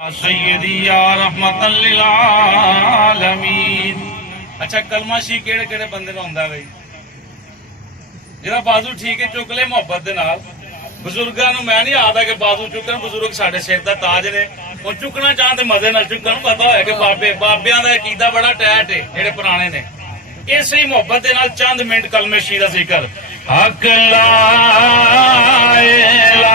سیدی یا رحمت للعالمین۔ اچھا کلمہ شی کیڑے کیڑے بندے نوں ہوندا بھائی جہاں بازو ٹھیک ہے چک لے محبت دے نال۔ بزرگاں نوں میں نہیں آخدا کہ بازو چکن، بزرگ ساڈے سر دا تاج نے، وہ چکنا چاہتے مزے نال چکن۔ پتا ہوئے کہ بابیاں دا عقیدہ بڑا ٹائٹ ہے جہے پرانے نے۔ اسی محبت دے نال چند منٹ کلمے شی دا ذکر۔ حق لا الہ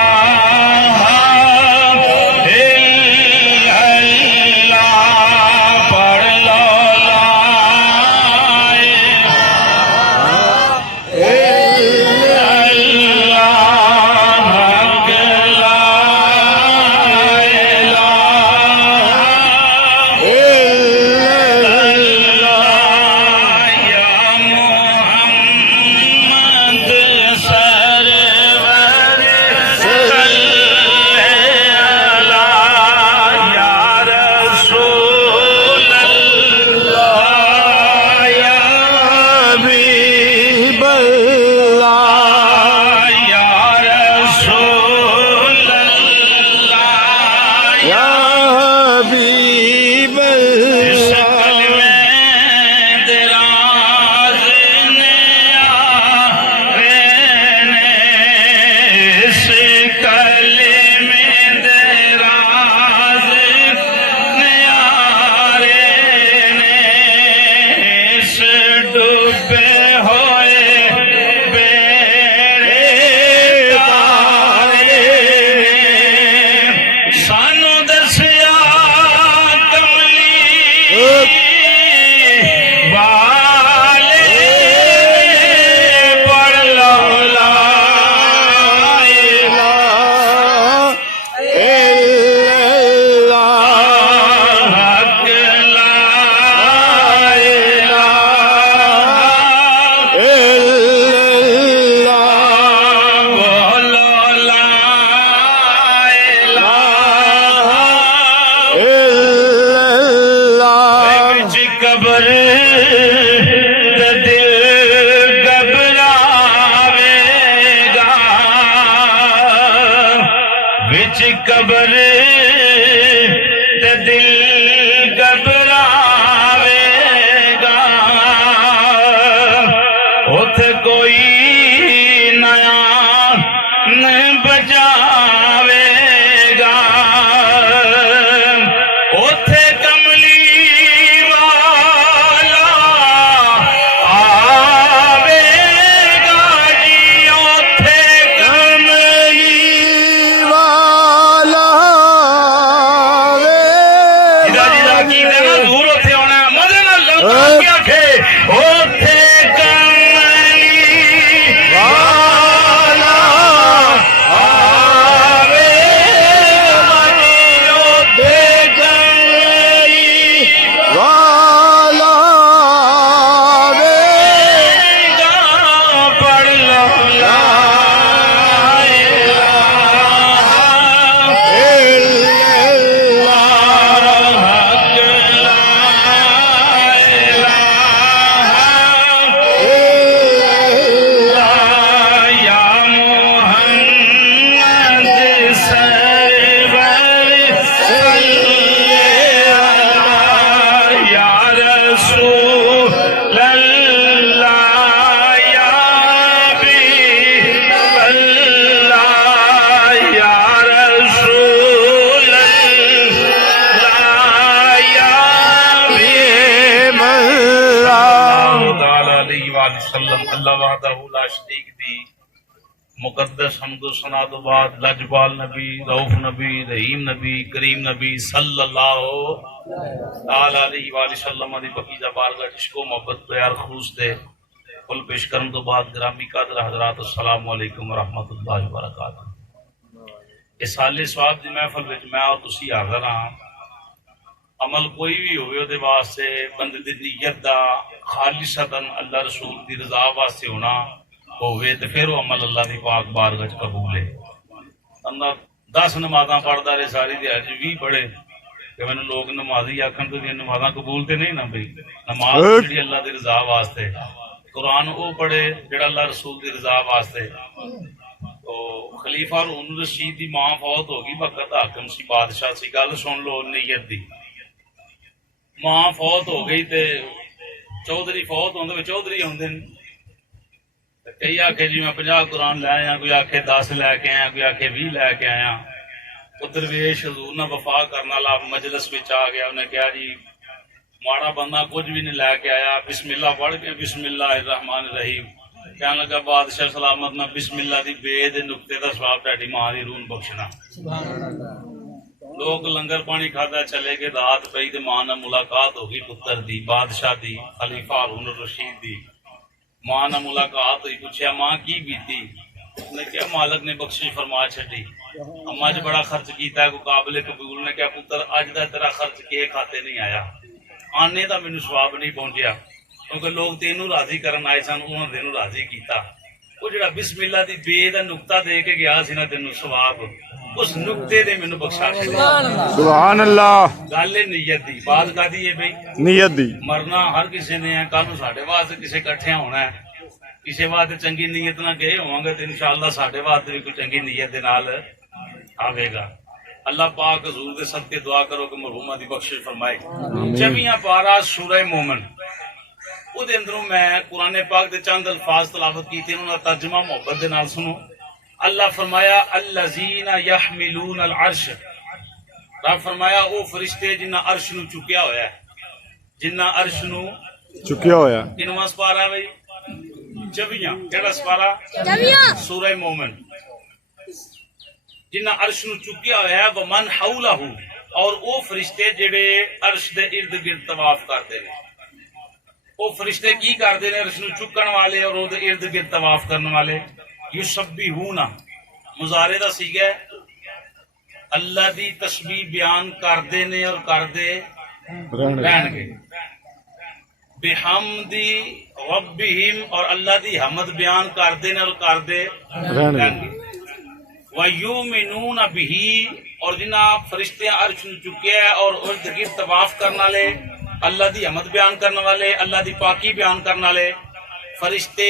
قبر تے دل گھبراوے گا، اوتھے کوئی نیا نہ بجاوے گا، اوتھے کملی والا آوے گا جی، اوتھے کملی اللہ وحدہ لا شریک دی مقدس حمد و ثنا تو بعد لجپال نبی، رؤوف نبی، رحیم نبی، کریم نبی صلی اللہ علیہ وآلہ وسلم دی پاکیزہ بارگاہ عشق و محبت پیار خلوص دے کل پیش کرن تو بعد گرامی قادر حضرات السلام علیکم ورحمۃ اللہ وبرکاتہ۔ اس حال ثواب دی محفل وچ میں اور تسی حاضر ہاں۔ عمل کوئی بھی ہوئے دے واسطے بندے دی نیت دا خالصتاً اللہ رسول دی رضا واسطے ہونا ہوئے تے پھر وہ عمل اللہ دی پاک بارگاہ وچ قبول ہے۔ بندہ 10 نمازاں پڑھدا رہے ساری دیہاڑی بھی پڑھے کہ میں لوگ نمازی آکھن تے نمازاں قبول تے نہیں نہ بھئی، نماز جڑی اللہ دی رضا واسطے، قرآن وہ پڑھے جڑا اللہ رسول دی رضا واسطے، خلیفہ ہارون رشید دی ماں فوت ہو گئی، وقت حاکم سی، بادشاہ سی، گل سن لو نیت دی، ماں فوت ہو گئی تے چودھری فوت ہوندے چودھری ہوندے نے، کئی آکھے جی میں 50 قرآن لے آیا، کوئی آکھے 10 لے کے آیا، کوئی آکھے 20 لے کے آیا۔ وہ درویش حضور نہ وفا کرنے والا مجلس وچ آ گیا، انہیں کہا جی ماڑا بندہ کچھ بھی نہیں لے کے آیا، بسم اللہ پڑھ کے بسم اللہ الرحمن الرحیم، کہنے لگا بادشاہ سلامت میں بسم اللہ دی بے دے نقطے دا ثواب تہاڈی ماں دی روح بخشنا۔ لوگ لنگر پانی کھادا چلے گئے، رات پئی تے ماں نال ملاقات ہو گئی، پتر دی، بادشاہ دی، خلیفہ ہارون الرشید دی ماں نال ملاقات ہوئی، پوچھیا ماں کی بیتی؟ نے کہا مالک نے بخشش فرما چھڈی، اما جو بڑا خرچ کیتا ہے کوئی قابل قبول، نے کہا پتر اج دا تیرا خرچ کے کھاتے نہیں آیا، آنے دا مینوں ثواب نہیں پہنچیا، کیونکہ لوگ تینوں راضی کرن آئے سن، انہوں نے تینوں راضی کیتا، وہ جڑا بسم اللہ دی بے دا نقطہ دے کے گیا سی نا تینوں ثواب، اس نقطے دے مینوں بخشا چھڈیا۔ سبحان اللہ۔ گل ہے نیت دی، بات کادی ہے بھئی نیت دی، مرنا ہر کسی نے ہے، کل نوں ساڈے واسطے کسے کٹھے ہونا ہے، کسی واسطے چنگی نیت نہ گئے ہوں گے تو انشاءاللہ ساڈے واسطے بھی کوئی چنگی نیت دے نال آوے گا۔ اللہ پاک حضور دے صدقے دعا کرو کہ مرحومہ دی بخشش فرمائے۔ جمیاں پارا سورہ مومن، او دے اندروں میں قرآن پاک دے چند الفاظ تلاوت کیتے، انہوں نے ترجمہ محبت دے نال سنو۔ اللہ فرمایا الذین یحملون العرش، رب فرمایا او فرشتے جنہ عرش نو چکیا ہویا ہے، جنہ عرش نو چکیا ہویا، کنواں سپارہ بھائی؟ جویاں، کیڑا سپارہ؟ سورہ مومن، جنہ عرش نو چکیا ہویا ہے، ومن حولہ، اور او فرشتے جڑے عرش دے ارد گرد طواف کرتے ہیں۔ او فرشتے کی کرتے ہیں؟ عرش نو چکن والے اور او دے ارد گرد طواف کرنے والے، یسبحون، مضارع دا صیغہ ہے، اللہ دی تسبیح بیان کردے نے اور کردے رہن گے، بحمدی ربہم، اور اللہ دی حمد بیان کردے نے اور کردے رہن گے، وَيُؤْمِنُونَ بِهِ، اور جنہ فرشتے عرش نو چکے ہیں اور ارد گرد طواف کرنے والے، اللہ دی حمد بیان کرنے والے، اللہ دی پاکی بیان کرنے والے فرشتے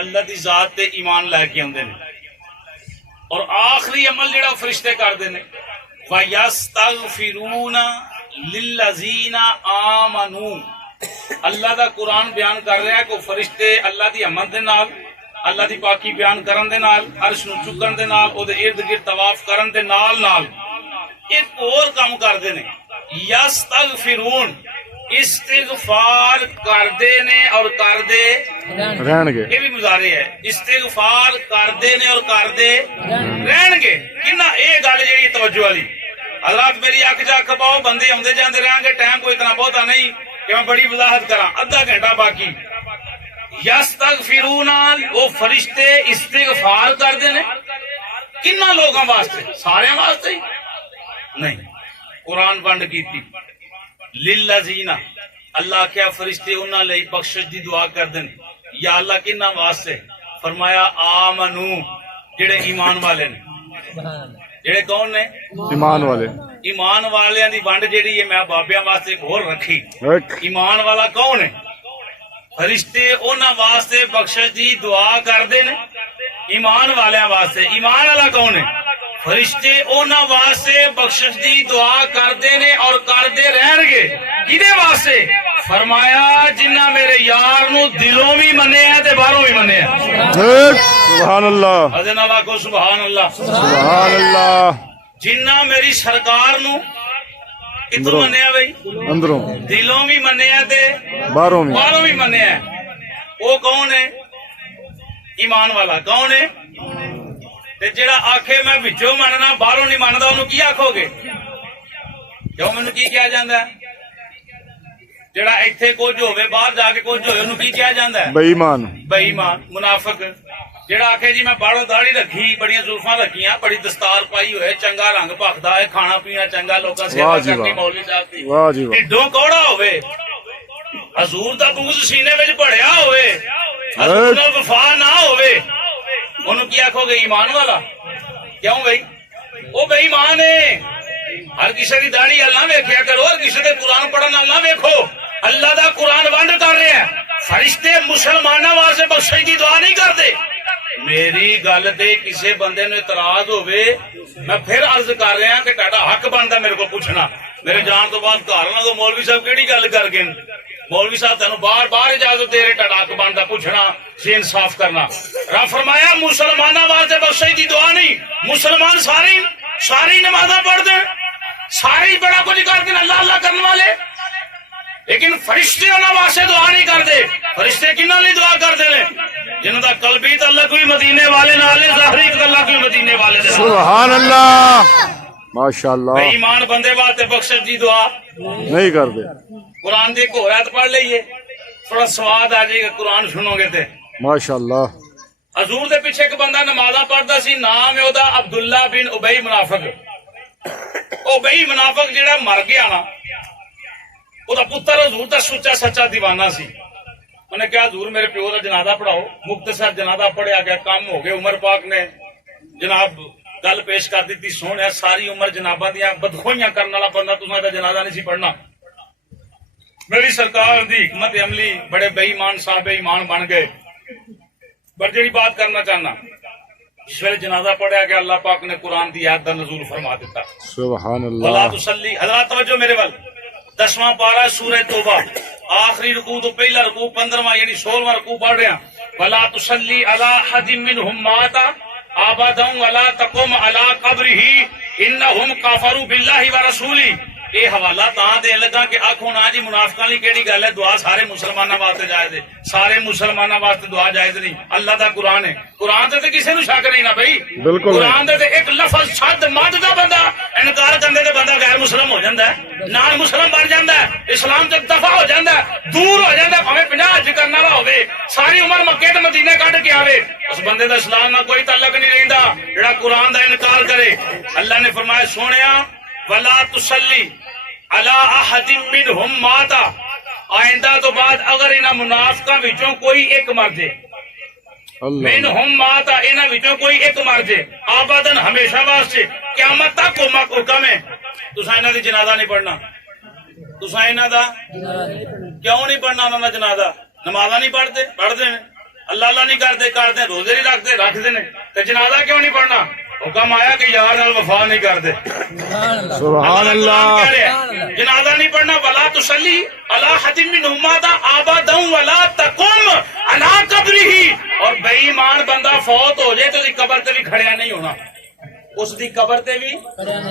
اللہ دی ذات تے ایمان لے کے آندے نے، اور آخری عمل جڑا فرشتے کردے نے، وَيَسْتَغْفِرُونَ لِلَّذِينَ آمَنُوا، اللہ دا قرآن بیان کر رہا ہے کہ فرشتے اللہ دی حمد دے نال، اللہ دی پاکی بیان کرن دے نال، عرش نو چکن دے نال، او دے ارد گرد طواف کرن دے نال نال ایک اور کام کردے نے، یستغفرون، استغفار کردے نے اور کردے رہن گے، یہ بھی مضارع ہے، استغفار کردے نے اور کردے رہن گے۔ کنا اے گل جی توجہ والی حضرات، میری اکھ جا کھپاؤ، بندے آندے جاندے رہن گے، ٹائم کوئی اتنا بہتا نہیں کہ میں بڑی وضاحت کراں، ادھا گھنٹہ باقی۔ یستغفرون، وہ فرشتے استغفار کردے نے، کنا لوگاں واسطے؟ سارے واسطے ہی نہیں، قرآن ونڈ کیتی للذین، اللہ کیا فرشتے انہاں لئی بخشش دی دعا کردے نے، یا اللہ کنا واسطے؟ فرمایا آمنو، جڑے ایمان والے نے، جڑے کون نے؟ ایمان والے، ایمان والیاں دی ونڈ جیڑی ہے میں بابیاں واسطے ایک ہور رکھی، ایمان والا کون ہے؟ فرشتے انہاں واسطے بخشش دی دعا کردے نے، ایمان والیاں واسطے، ایمان والا کون ہے؟ فرشتے انہاں واسطے بخشش دی دعا کردے نے اور کردے رہن گے، کدے واسطے؟ فرمایا جنہ میرے یار نو دلوں بھی منے ہیں تے باہروں بھی منے ہیں۔ سبحان اللہ، اذن اللہ کو سبحان اللہ، سبحان اللہ، جنہ میری سرکار نو کتوں منے ہیں بھائی؟ اندروں، دلوں بھی منے ہیں تے باہروں بھی منے ہیں۔ وہ کون ہے؟ ایمان والا کون ہے؟ تے جڑا آکھے میں وچوں مننا باہروں نہیں مندا، انہوں کی آکھو گے؟ کیوں مینوں کی کہا جاندا ہے؟ جڑا ایتھے کچھ ہوے باہر جا کے کچھ ہوے انہوں کی کہا جاندا ہے؟ بے ایمان، بے ایمان، منافق۔ جڑا آکھے جی میں باہروں داڑھی رکھی، بڑیاں زلفاں رکھیاں، بڑی دستار پائی ہوئے، چنگا رنگ بھکدا ہے، کھانا پینا چنگا، لوکاں سیوا کرنی مولوی صاحب دی، ڈھڈوں کوڑا ہوے، حضور دا بغض سینے وچ بڑھیا ہوئے، حضور نال وفا نہ ہوئے، انہوں کی آکھو گے؟ ایمان والا۔ کیوں بھائی؟ وہ بے ایمان ہے۔ ہر کسی دی داڑھی ال نہ ویکھیا کرو، ہر کسی دے قرآن پڑھن نہ ویکھو، اللہ دا قرآن ونڈ کر رہے ہیں، فرشتے مسلمانوں واسطے بخشش دی دعا نہیں کرتے، میری گل تے کسی بندے نو اعتراض ہوئے میں پھر عرض کر رہا کہ تہاڈا حق بنتا میرے کو پوچھنا. میرے جان تو بعد گھر نہ تو مولوی صاحب کیڑی گل کر گئے مولوی صاحب تینوں باہر باہر اجازت دے رہے تہاڈا حق بنتا پوچھنا سی انصاف کرنا. رب فرمایا مسلمانوں واسطے بخشش دی دعا نہیں مسلمان ساری نمازاں پڑھ دیں سارے بڑا کچھ کر دیں اللہ اللہ کرنے والے لیکن فرشتے انہاں واسطے دعا نہیں کرتے. فرشتے کنہاں لئی دعا کرتے ہیں جنہاں دا قلبی تعلق بھی مدینے والے نال ہے ظاہری تعلق بھی مدینے والے دے نال. سبحان اللہ ماشاء اللہ. بے ایمان بندے واسطے بخشش دی دعا نہیں کرتے. قرآن دی ایک اور آیت پڑھ لئیے تھوڑا سواد آ جائے گا قرآن سنو گے تے. ماشاء اللہ. حضور دے پیچھے ایک بندہ نمازاں پڑھدا سی نام ہے اودا عبداللہ بن ابی منافق. ابی منافق جڑا مر گیا نا اودا پتر حضور دا سچا سچا دیوانہ سی. انہیں کہا حضور میرے پیو دا جنازہ پڑھاؤ. مختصر جنازہ پڑھیا گیا کام ہو گئے. عمر پاک نے جناب گل پیش کر دیتی سونے ساری عمر جناباں دیاں بدخوئیاں کرنے والا بندہ تساں دا جنازہ نہیں سی پڑھنا. میری سرکار دی حکمت عملی بڑے بے ایمان صاحب ایمان بن گئے. پر جڑی بات کرنا چاہنا جس ویلے جنازہ پڑھیا گیا اللہ پاک نے قرآن دی آیت دا نزول فرما دیتا. سبحان ولا اللہ. تصلی حضرات توجہ میرے ول 10واں پارہ سورہ توبہ آخری رکوع تو پہلا رکوع 15واں یعنی 16واں رکوع پڑھ رہے ہیں. ولا تصلی علی احد منهم مات ابدا ولا تقم علی قبره انهم کفروا بالله ورسوله. یہ حوالہ تاں دے لگا کہ آخو نا جی منافقاں لی کیڑی گل ہے دعا سارے مسلماناں واسطے جائز ہے سارے مسلماناں واسطے دعا جائز نہیں. اللہ دا قرآن ہے قرآن تے کسی نو شک نہیں نا بھائی. بالکل قرآن دے ایک لفظ چھد مد دا بندہ انکار کرنے تے بندہ غیر مسلم ہو جاندا ہے نان مسلم بن جاندا ہے اسلام تے دفع ہو جاندا ہے دور ہو جاندا ہے. بھاویں 50 حج کرن والا ہوے ساری عمر مکے تے مدینے کڈ کے آوے اس بندے دا اسلام نال کوئی تعلق نہیں رہندا جڑا قرآن دا انکار کرے. اللہ نے فرمایا سونیا ولا تصلی علی احد منهم مات. آئندہ تو بعد اگر انہاں منافقاں وچوں کوئی ایک مر جائے اللہ. منهم مات انہاں وچوں کوئی ایک مر جائے آبادن ہمیشہ واسطے قیامت تک حکم ہے تساں انہاں دی جنازہ نہیں پڑھنا. تساں انہاں دا کیوں نہیں پڑھنا انہاں دا جنازہ؟ نمازاں نہیں پڑھتے ہیں اللہ اللہ نہیں کرتے روزے نہیں رکھتے ہیں تے جنازہ کیوں نہیں پڑھنا؟ حکم آیا کہ یار نال وفا نہیں کرتے. سبحان اللہ. جنازہ نہیں پڑھنا. ولا تصلی علی احد منهم مات ابدا ولا تقم علی قبره. اور بے ایمان بندہ فوت ہو جائے تو اس دی قبر تے بھی کھڑیا نہیں ہونا. اس دی قبر تے بھی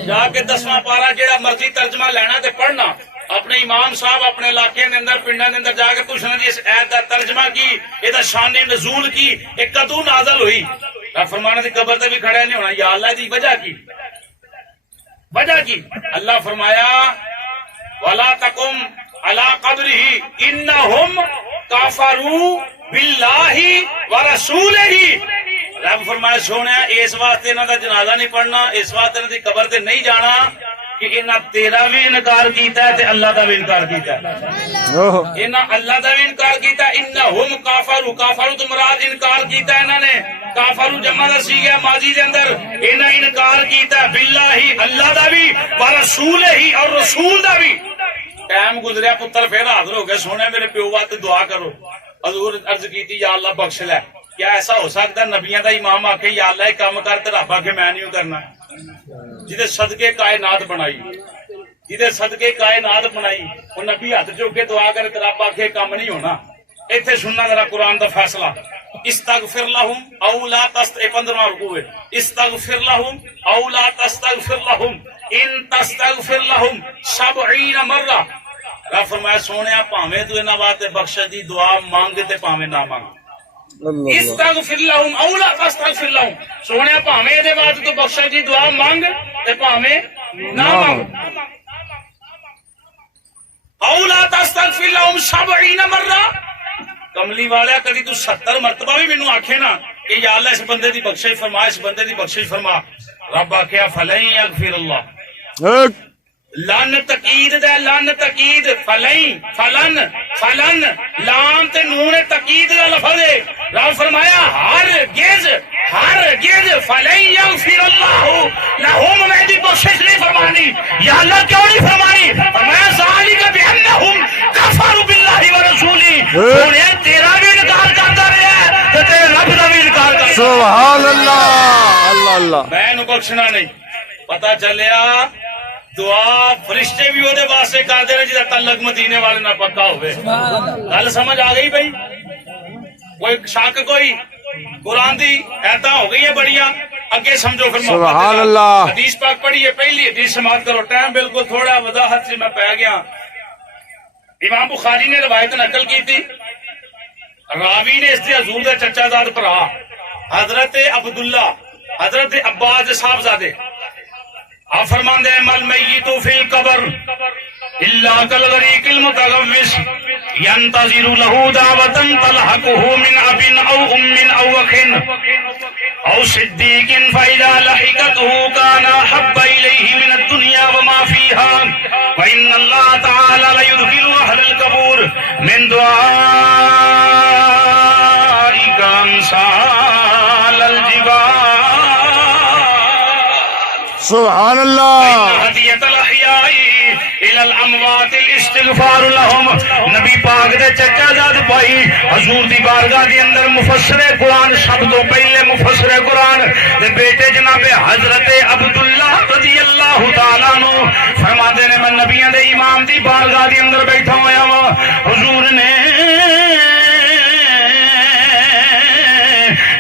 جا کے 10واں پارہ جیڑا مرضی ترجمہ لینا تے پڑھنا. اپنے امام صاحب اپنے علاقے دے اندر پنڈاں دے اندر جا کے پوچھنا جی اس آیت دا ترجمہ کی اے دا شان نزول کی اے کدوں نازل ہوئی. فرمانے دی قبر تے بھی کھڑا نہیں ہونا. یا اللہ دی وجہ کی اللہ فرمایا ولا تقم علی قبره انهم کفروا باللہ ورسولہ. رب فرمایا سونے اس واسطے انہاں دا جنازہ نہیں پڑھنا اس واسطے انہاں دی قبر تے نہیں جانا کہ انہاں تیرا بھی انکار کیتا ہے تے اللہ دا بھی انکار کیتا ہے. انہاں اللہ دا بھی انکار کیتا ہے. انہم کافروا تو مراد انکار کیتا ہے انہاں نے. کافروا جمع دا سی گیا ماضی دے اندر. انہاں انکار کیتا ہے باللہ اللہ دا بھی ورسولہ اور رسول دا بھی. ٹائم گزریا پتر پھر حاضر ہو گئے سونے میرے پیو واسطے دعا کرو. حضور عرض کیتی یا اللہ بخش لے. کیا ایسا ہو سکتا ہے نبیاں دا امام آ کے یا اللہ ایک کام کر تے رب آ کے میں نہیں کرنا. جہدے صدقے کائنات بنائی وہ نبی ہاتھ چوک کے دعا کرے تے رب آ کے کام نہیں ہونا. ایتھے سننا ذرا قرآن دا فیصلہ. استغفر لهم او لا تستغفر 15واں رکوع ہے. استغفر لهم او لا تستغفر لهم ان تستغفر لهم 70 مرہ. رب فرمایا سونیا پاویں تو انہاں واسطے بخشش دی دعا مانگ تے پاویں نہ مانگ. استغفر لهم او لا تستغفر لهم سونیا پاویں دے واسطے تو بخشش دی دعا مانگ تے پاویں نہ مانگ. او لا تستغفر لهم 70 مرہ. کملی والا کدی تو 70 مرتبہ بھی مینوں آکھے نا کہ یا اللہ اس بندے دی بخشش فرما اس بندے دی بخشش فرما. رب آکھیا فلن یغفر اللہ. لن تقید دے لن تقید فلن لام تے نون تقید دا لفظ ہے. رب فرمایا ہرگز فلن یغفر اللہ لہم. میں دی بخشش نہیں فرمانی. یا اللہ کیوں نہیں فرمانی؟ فرمایا ذالک بانہم کفروا باللہ ورسولہ. سونے تیرا بھی انکار کرتا رہا ہے تے تیرے رب دا بھی انکار کرتا. بخشنا نہیں. پتا چلیا دعا فرشتے بھی وہ واسطے کرتے ہیں جہاں تعلق مدینے والے نہ پکا ہوئے. گل سمجھ آ گئی بھائی؟ کوئی شک کوئی؟ قرآن دی ایتاں ہو گئی ہیں بڑیاں. اگے سمجھو پھر سبحان اللہ. حدیث پاک پڑھیے. پہلی حدیث سماعت کرو. ٹائم بالکل تھوڑا وضاحت سے میں پہ گیا. امام بخاری نے روایت نقل کی تھی. راوی نے اس سے حضور دے چچا زاد بھرا حضرت عبداللہ حضرت عباس صاحبزادے آپ فرماندے ہیں مل میت فی القبر الا کالغریق المتغوث ينتظر له دعوة تلحقه من اب او ام او اخ او صدیق فاذا لحقته كان احب الیہ من الدنیا وما فیها وان اللہ تعالی لیدخل اہل القبور من دعائک امثال الجبال. سبحان اللہ. ہدیۃ الاحیاء الی الاموات الاستغفار لهم. نبی پاک دے چچا زاد بھائی حضور دی بارگاہ دی اندر مفسر قرآن سب تو پہلے مفسر قرآن دے بیٹے جناب حضرت عبداللہ رضی اللہ تعالیٰ عنہ فرماتے نے میں نبیوں دے امام دی بارگاہ دی اندر بیٹھا ہویا ہوں. حضور نے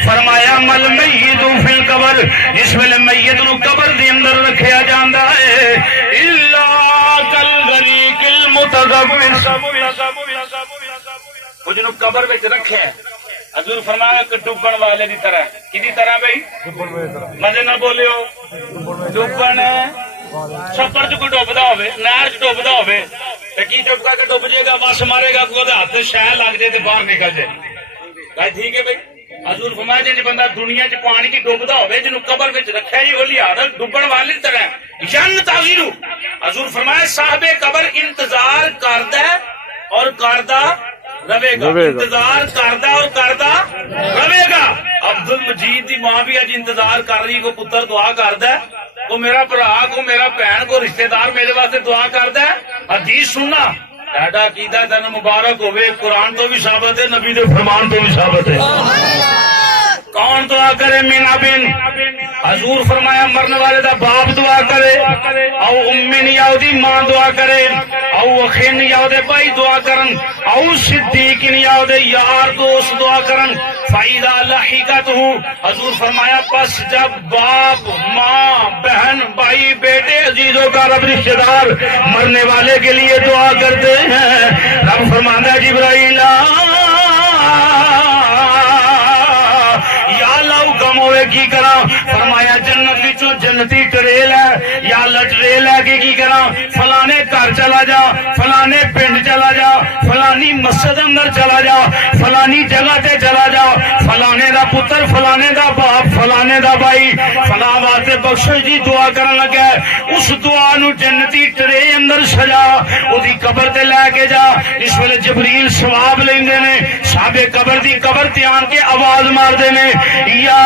فرمایا مل میت فی القبر. جس ویلے میت نو قبر دی اندر رکھیا جاندا ہے الا کالغریق المتغوث. وہ جنوں قبر وچ رکھیا ہے حضور فرمایا کہ ڈوبن والے دی طرح. کدی طرح بھائی؟ مزے نہ بولیو. ڈوبن چھپڑ چ کوئی ڈوبدا ہوے نہر چ ڈوبدا ہوے تے کی چپ کر کے ڈوب جائے گا بس مارے گا کوئی ہاتھ شہ لگ جائے تے باہر نکل جائے. بھائی ٹھیک ہے بھائی. حضور فرمایا جی بندہ دنیا چ پانی کی ڈوبدا ہوے جنوں قبر وچ رکھیا جی وہ لہذا ڈوبن والی طرح ینتظر. حضور فرمایا صاحب قبر انتظار کردا ہے اور کردا رہے گا. انتظار کردا اور کردا رہے گا. عبد المجید دی ماں بھی اج انتظار کر رہی کو پتر دعا کردا ہے. کو میرا بھرا کو میرا بہن کو رشتہ دار میرے واسطے دعا کردا ہے. حدیث سننا ساڈا عقیدہ دن مبارک ہوئے. قرآن تو بھی ثابت ہے نبی دے فرمان تو بھی ثابت ہے. کون دعا کرے؟ من ابن. حضور فرمایا مرنے والے دا باپ دعا کرے او امین یا دی ماں دعا کرے او اخین یا دے بھائی دعا کرن او صدیق یا دے یار دوست دعا کرن. فائدہ لحقته. حضور فرمایا پس جب باپ ماں بہن بھائی بیٹے عزیزوں کا رب رشتہ دار مرنے والے کے لیے دعا کرتے ہیں رب فرماتا ہے جبرائیل یا اللہ حکم ہوئے کی کرا. فرمایا جنت وچوں جنتی ٹریل ہے یا اللہ ٹریل ہے کہ کی کرا فلانے گھر چلا جا فلانے پنڈ چلا جا فلانی مسجد اندر چلا جا فلانی جگہ تے چلا جا فلانے دا پتر فلانے دا باپ فلانے دا بھائی فلاں واسطے بخشش دی دعا کرن لگا. اس دعا نو جنتی ٹرے اندر سجا اودی قبر تے لے کے جا. اس ویلے جبریل ثواب لیندے نے. صاحب قبر دی قبر تے آن کے آواز مار دے نے یا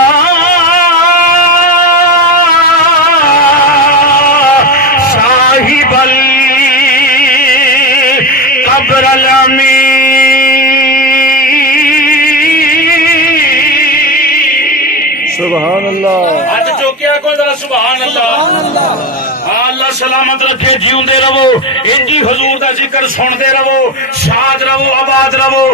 صاحب القبر الامین. سبحان اللہ. ہاتھ چوکیا کو ذرا سبحان اللہ. اللہ سلامت رکھے جیوندے رہو انجی حضور دا ذکر سنتے رہو شاد رہو آباد رہو.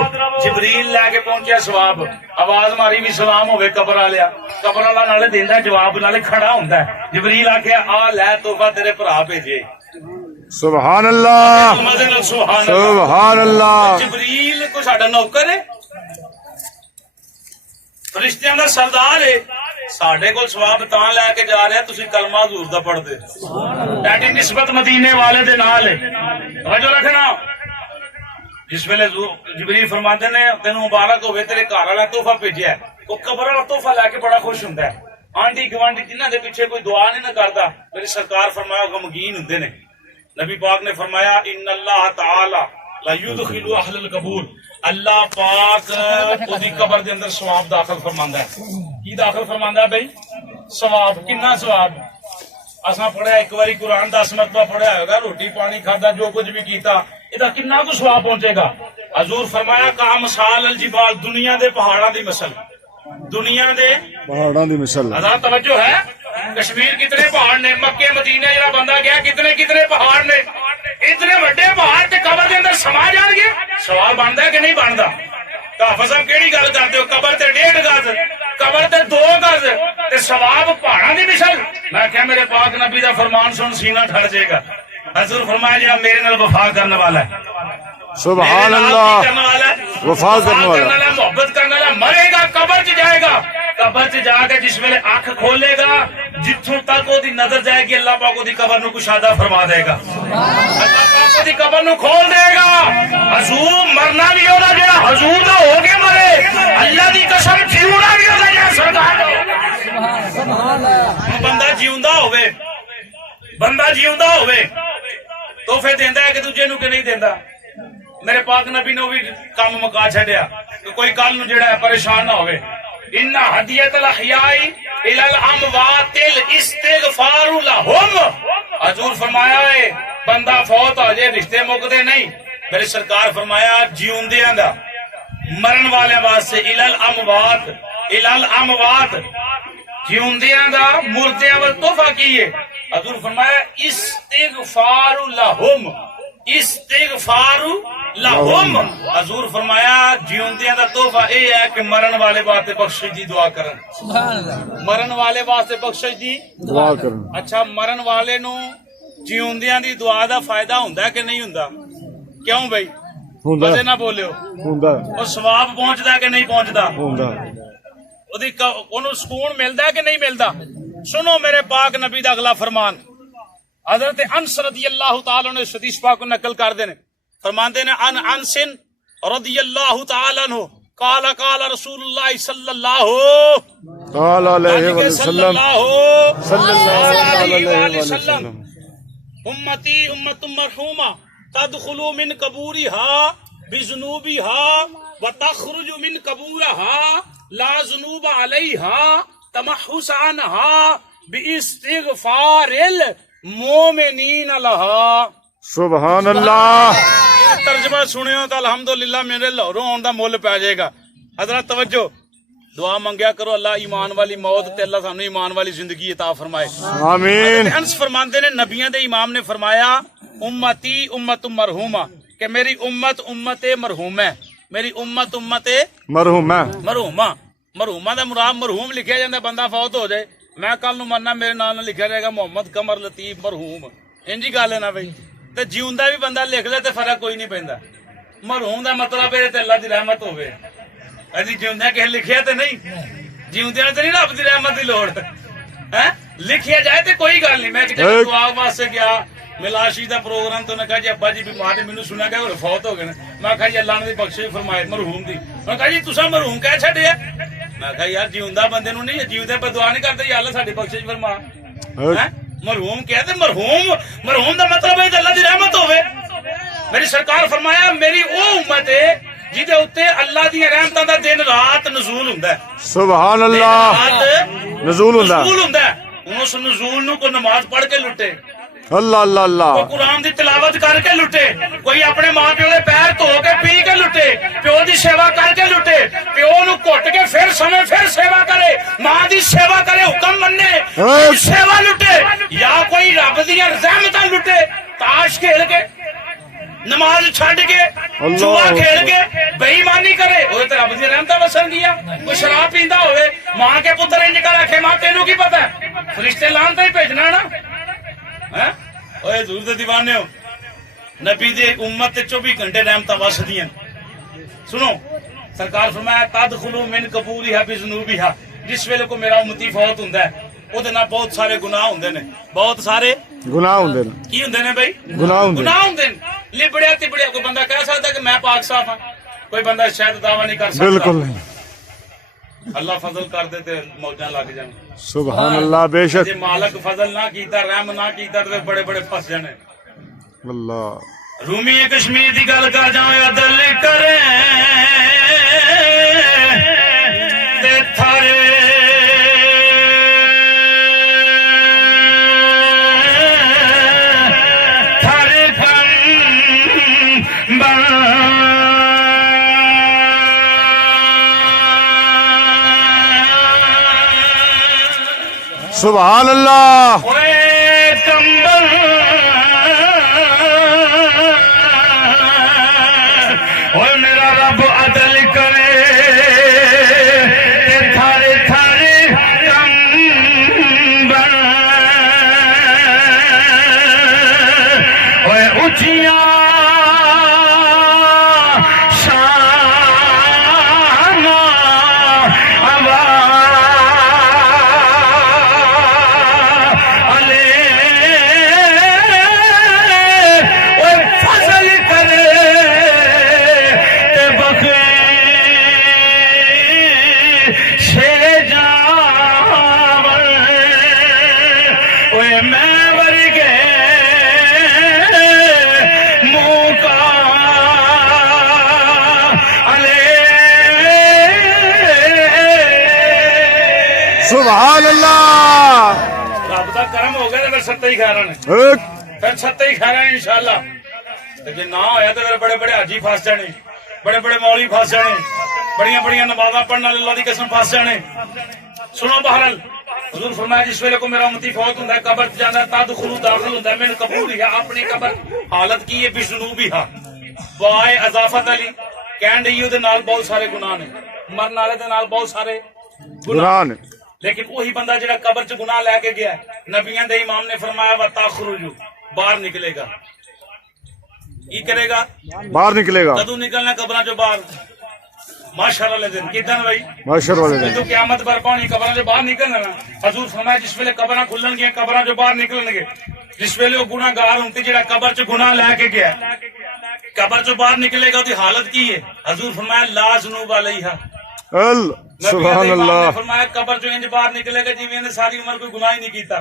جبریل لے کے پہنچیا ثواب آواز ماری بھی سلام ہوئے قبر والیا. قبر والا نالے دیندا جواب نالے کھڑا ہوندا ہے. جبریل آکھیا آ لے تحفہ تیرے بھرا بھیجے. سبحان اللہ. سبحان اللہ. جبریل کو ساڈا نوکر ہے فرشتیاں دا سردار ہے. ساڈے کول ثواب تاں لے کے جا رہے تسی کلمہ حضور دا پڑھ دے. ایڈی نسبت مدینے والے دے نال ہے. توجہ رکھنا. جس ویلے جبریل فرماندے نے تینوں مبارک ہوے تیرے گھر والا تحفہ بھیجیا ہے. وہ قبر والا تحفہ لے کے بڑا خوش ہوندا ہے. آنڈی گوانڈی جنہاں دے پیچھے کوئی دعا نہیں نہ کردا میری سرکار فرمایا غمگین ہوندے نے. نبی پاک نے فرمایا ان اللہ تعالی لا یدخل اہل القبور. اللہ پاک اودی قبر دے اندر ثواب داخل فرماندا ہے. کی داخل فرماندا ہے بھائی؟ ثواب. کنا ثواب؟ اساں پڑھیا ایک باری قرآن 10 مرتبہ پڑھیا ہوگا روٹی پانی کھادا جو کچھ بھی کیتا ادا کنا کو ثواب پہنچے گا. حضور فرمایا کا مثال الجبال. دنیا دے پہاڑاں دی مثل. دنیا دے پہاڑاں دی مثل. حضرات توجہ ہے کشمیر کتنے پہاڑ نے، مکے مدینے جڑا بندہ گیا کتنے کتنے پہاڑ نے، اتنے وڈے پہاڑ تے قبر دے اندر سما جان گے، سوال بندا ہے کہ نہیں بندا؟ حافظ صاحب کیڑی گل کرتے ہو؟ قبر تے 1.5 گز، قبر تے 2 گز تے ثواب پہاڑاں دی مثال۔ میں کہا میرے پاک نبی دا فرمان سن سینہ ٹھڑ جائے گا۔ حضور فرمایا جی میرے نال وفا کرنے والا ہے، سبحان اللہ، وفا کرنے والا، محبت کرنے والا مرے گا قبر چ جائے گا، قبر چ جا کے جس ویلے اکھ کھولے گا جتھوں تک وہ دی نظر جائے گی اللہ پاک دی قبر نو کشادہ فرما دے گا، اللہ پاک دی قبر نو کھول دے گا۔ حضور مرنا بھی ہوگا جڑا حضور دا ہو کے مرے، اللہ دی قسم جیونا بھی ہوگا جڑا سرکار دا بندہ جیوندا ہوے، بندہ جیوندا ہوے تحفے دیندا ہے کہ دوجے نو کہ نہیں دیندا؟ میرے پاک نبی نے بھی کام مکا چھڈیا کہ کوئی کل نو جڑا ہے پریشان نہ ہوئے۔ ان ہدیت الاحیاء الی الاموات الاستغفار لهم، حضور فرمایا ہے بندہ فوت ہو جائے رشتے مکدے نہیں، میرے سرکار فرمایا جیوندیاں دا مرن والے واسطے الی الاموات، الی الاموات جیوندیاں دا مردیاں ول تحفہ کیے، حضور فرمایا استغفار لهم، استغفار لهم، حضور فرمایا جیوندیاں دا تحفہ اے ہے کہ مرن والے واسطے بخشش دی دعا کرن، مرن والے واسطے بخشش دی دعا کرن۔ اچھا مرن والے نو جیوندیاں دی دعا دا فائدہ ہوندا ہے کہ نہیں ہوندا؟ کیوں بھائی ہوندا، مزے نہ بولو، ہوندا، او ثواب پہنچدا کہ نہیں پہنچدا؟ ہوندا، اونوں سکون ملدا ہے کہ نہیں ملدا؟ سنو میرے پاک نبی دا اگلا فرمان، حضرت انس رضی اللہ تعالی عنہ اس حدیث پاک کو نقل کردے نے، فرماندے نے ان انس رضی اللہ تعالی عنہ قال قال رسول اللہ صلی اللہ علیہ صلی وسلم، اللہ صلی اللہ علیہ علیہ وسلم وسلم، امتی امت مرحومہ تدخل من قبورها بذنوبها وتخرج من قبورها لا ذنوب عليها تمحص عنها باستغفار المؤمنین لها۔ سبحان اللہ، ترجمہ سنیو تو الحمدللہ میرے لاہوروں آن دا مول پہ جائے گا۔ حضرت توجہ، دعا منگیا کرو اللہ ایمان والی موت تے اللہ سانو ایمان والی زندگی عطا فرمائے، آمین۔ انس فرماندے نے نبیاں دے امام نے فرمایا امتی امت مرحومہ، کہ میری امت امت مرحوم ہے، میری امت امت مرحوم ہے، مرحومہ، مرحومہ دا مراد مرحوم لکھیا جاندا بندہ فوت ہو جائے، میں کل نو مرنا میرے نام نہ لکھیا جائے گا محمد قمر لطیف مرحوم، انجی گل ہے نا بھائی، تے جیوندا بھی بندہ لکھ لے تے فرق کوئی نہیں پیندا، مرحوم دا مطلب ہے تے اللہ دی رحمت ہوے، اجی جیوندا کہ لکھیا تے نہیں، جیوندیاں تے نہیں رب دی رحمت دی لوڑ ہے، لکھیا جائے تے کوئی گل نہیں۔ میں کہ دعا واسطے گیا ملاشی دا پروگرام تو نے کہا جی ابا جی بیمار نے، مینوں سنیا کہ وہ فوت ہو گئے، میں کہا جی اللہ نے بخشش فرمائے مرحوم دی، میں کہا جی تساں مرحوم کہہ چھڈیا، میں کہا یار جیوندا بندے نوں نہیں، جیوندے پہ دعا نہیں کرتے یا اللہ ساڈی بخشش فرما، مرحوم کہتے مرحوم، مرحوم دا مطلب ہے اللہ دی رحمت ہوے۔ میری سرکار فرمایا میری او امت ہے جہدے اوتے اللہ دی رحمتاں دا دن رات نزول ہوندا ہے، سبحان اللہ، نزول ہوندا، نزول ہوندا ہے، اس نزول نو کوئی نماز پڑھ کے لٹے، اللہ اللہ اللہ، کوئی قرآن دی تلاوت کر کے لٹے، کوئی اپنے ماں پیو دے پیر دھو کے پی کے لٹے، پیو دی سیوا کر کے لٹے، پیو نو گھٹ کے پھر سمے پھر سیوا کرے، ماں دی سیوا کرے، حکم منے، سیوا لٹے، یا کوئی رب دیاں رحمتاں لٹے، تاش کھیل کے، نماز چھڈ کے، جوا کھیل کے، بے ایمانی کرے، وہ تے رب دی رحمتاں وسن گیا۔ کوئی شراب پیندا ہوئے، ماں کے پتر انج کر آکھے ماں تینوں کی پتہ ہے، فرشتے لان تے ہی بھیجنا نا، اوے حضور دے دیوانے ہو، نبی دے امت تے 24 گھنٹے رحمتاں وسدیاں۔ سنو سرکار فرمایا تدخلوا من قبورها بذنوبها، جس ویلے کو میرا امتی فوت ہوندا ہے او دے نال بہت سارے گناہ ہوندے نے، بہت سارے گناہ ہوندے نے، کی ہوندے نے بھائی؟ گناہ ہوندے، گناہ ہوندے نے، لبڑیا تبڑیا کوئی بندہ کہہ سکتا کہ میں پاک صاف ہاں؟ کوئی بندہ شاید دعویٰ نہیں کر سکتا، بالکل نہیں، اللہ فضل کر دے تے موجاں لگ جان، سبحان اللہ، بے شک، جے مالک فضل نہ کیتا رحم نہ کیتا تے بڑے بڑے پھس جانے۔ اللہ، رومی کشمیر دی گل کر جاویں عدل کریں تے تھارے سبحان اللہ اوے کمبل اوے میرا رب عدل کرے تے تھارے تھارے کمبل اوے اچھیاں سبحان اللہ رب دا کرم ہو گیا تو پھر ستے ہی کھا رہے ہیں ایک پھر ستے ہی کھا رہے ہیں انشاءاللہ جی نہ ہویا تو پھر بڑے بڑے حاجی پھس جانے بڑے بڑے مولوی پھس جانے بڑیاں بڑیاں نمازاں پڑھنے والے اللہ دی قسم پھس جانے سنو بہرحال حضور فرمایا جس ویلے کو میرا امتی فوت ہوندا ہے قبر جاندا تدخلوا داخل ہوندا ہے من قبور ہے اپنی قبر حالت کی ہے بجنوبی ہا وائے اضافت علی کہن دی دے نال بہت سارے گناہ نے مرن والے دے نال بہت سارے گناہ نے لیکن وہی بندہ جڑا قبر چ گناہ لے کے گیا ہے نبیوں دے امام نے فرمایا وتخرجوا باہر نکلے گا کی کرے گا باہر نکلے گا کدو نکلنا قبراں چ باہر ماشاءاللہ والے دن کدن بھائی معاشر والے دن جدو قیامت برپا ہونی قبراں چ باہر نکلنا نا حضور فرمایا جس ویلے قبراں کھلن گیاں قبراں چ باہر نکلن گے جس ویلے وہ گناہگار ہونتے جڑا قبر چ گناہ لے کے گیا قبر چ باہر نکلے گا دی حالت کی ہے حضور فرمایا لا ذنوب علیہا سبحان اللہ فرمایا قبر جو انج باہر نکلے گا جی نے ساری عمر کوئی گناہ ہی نہیں کیتا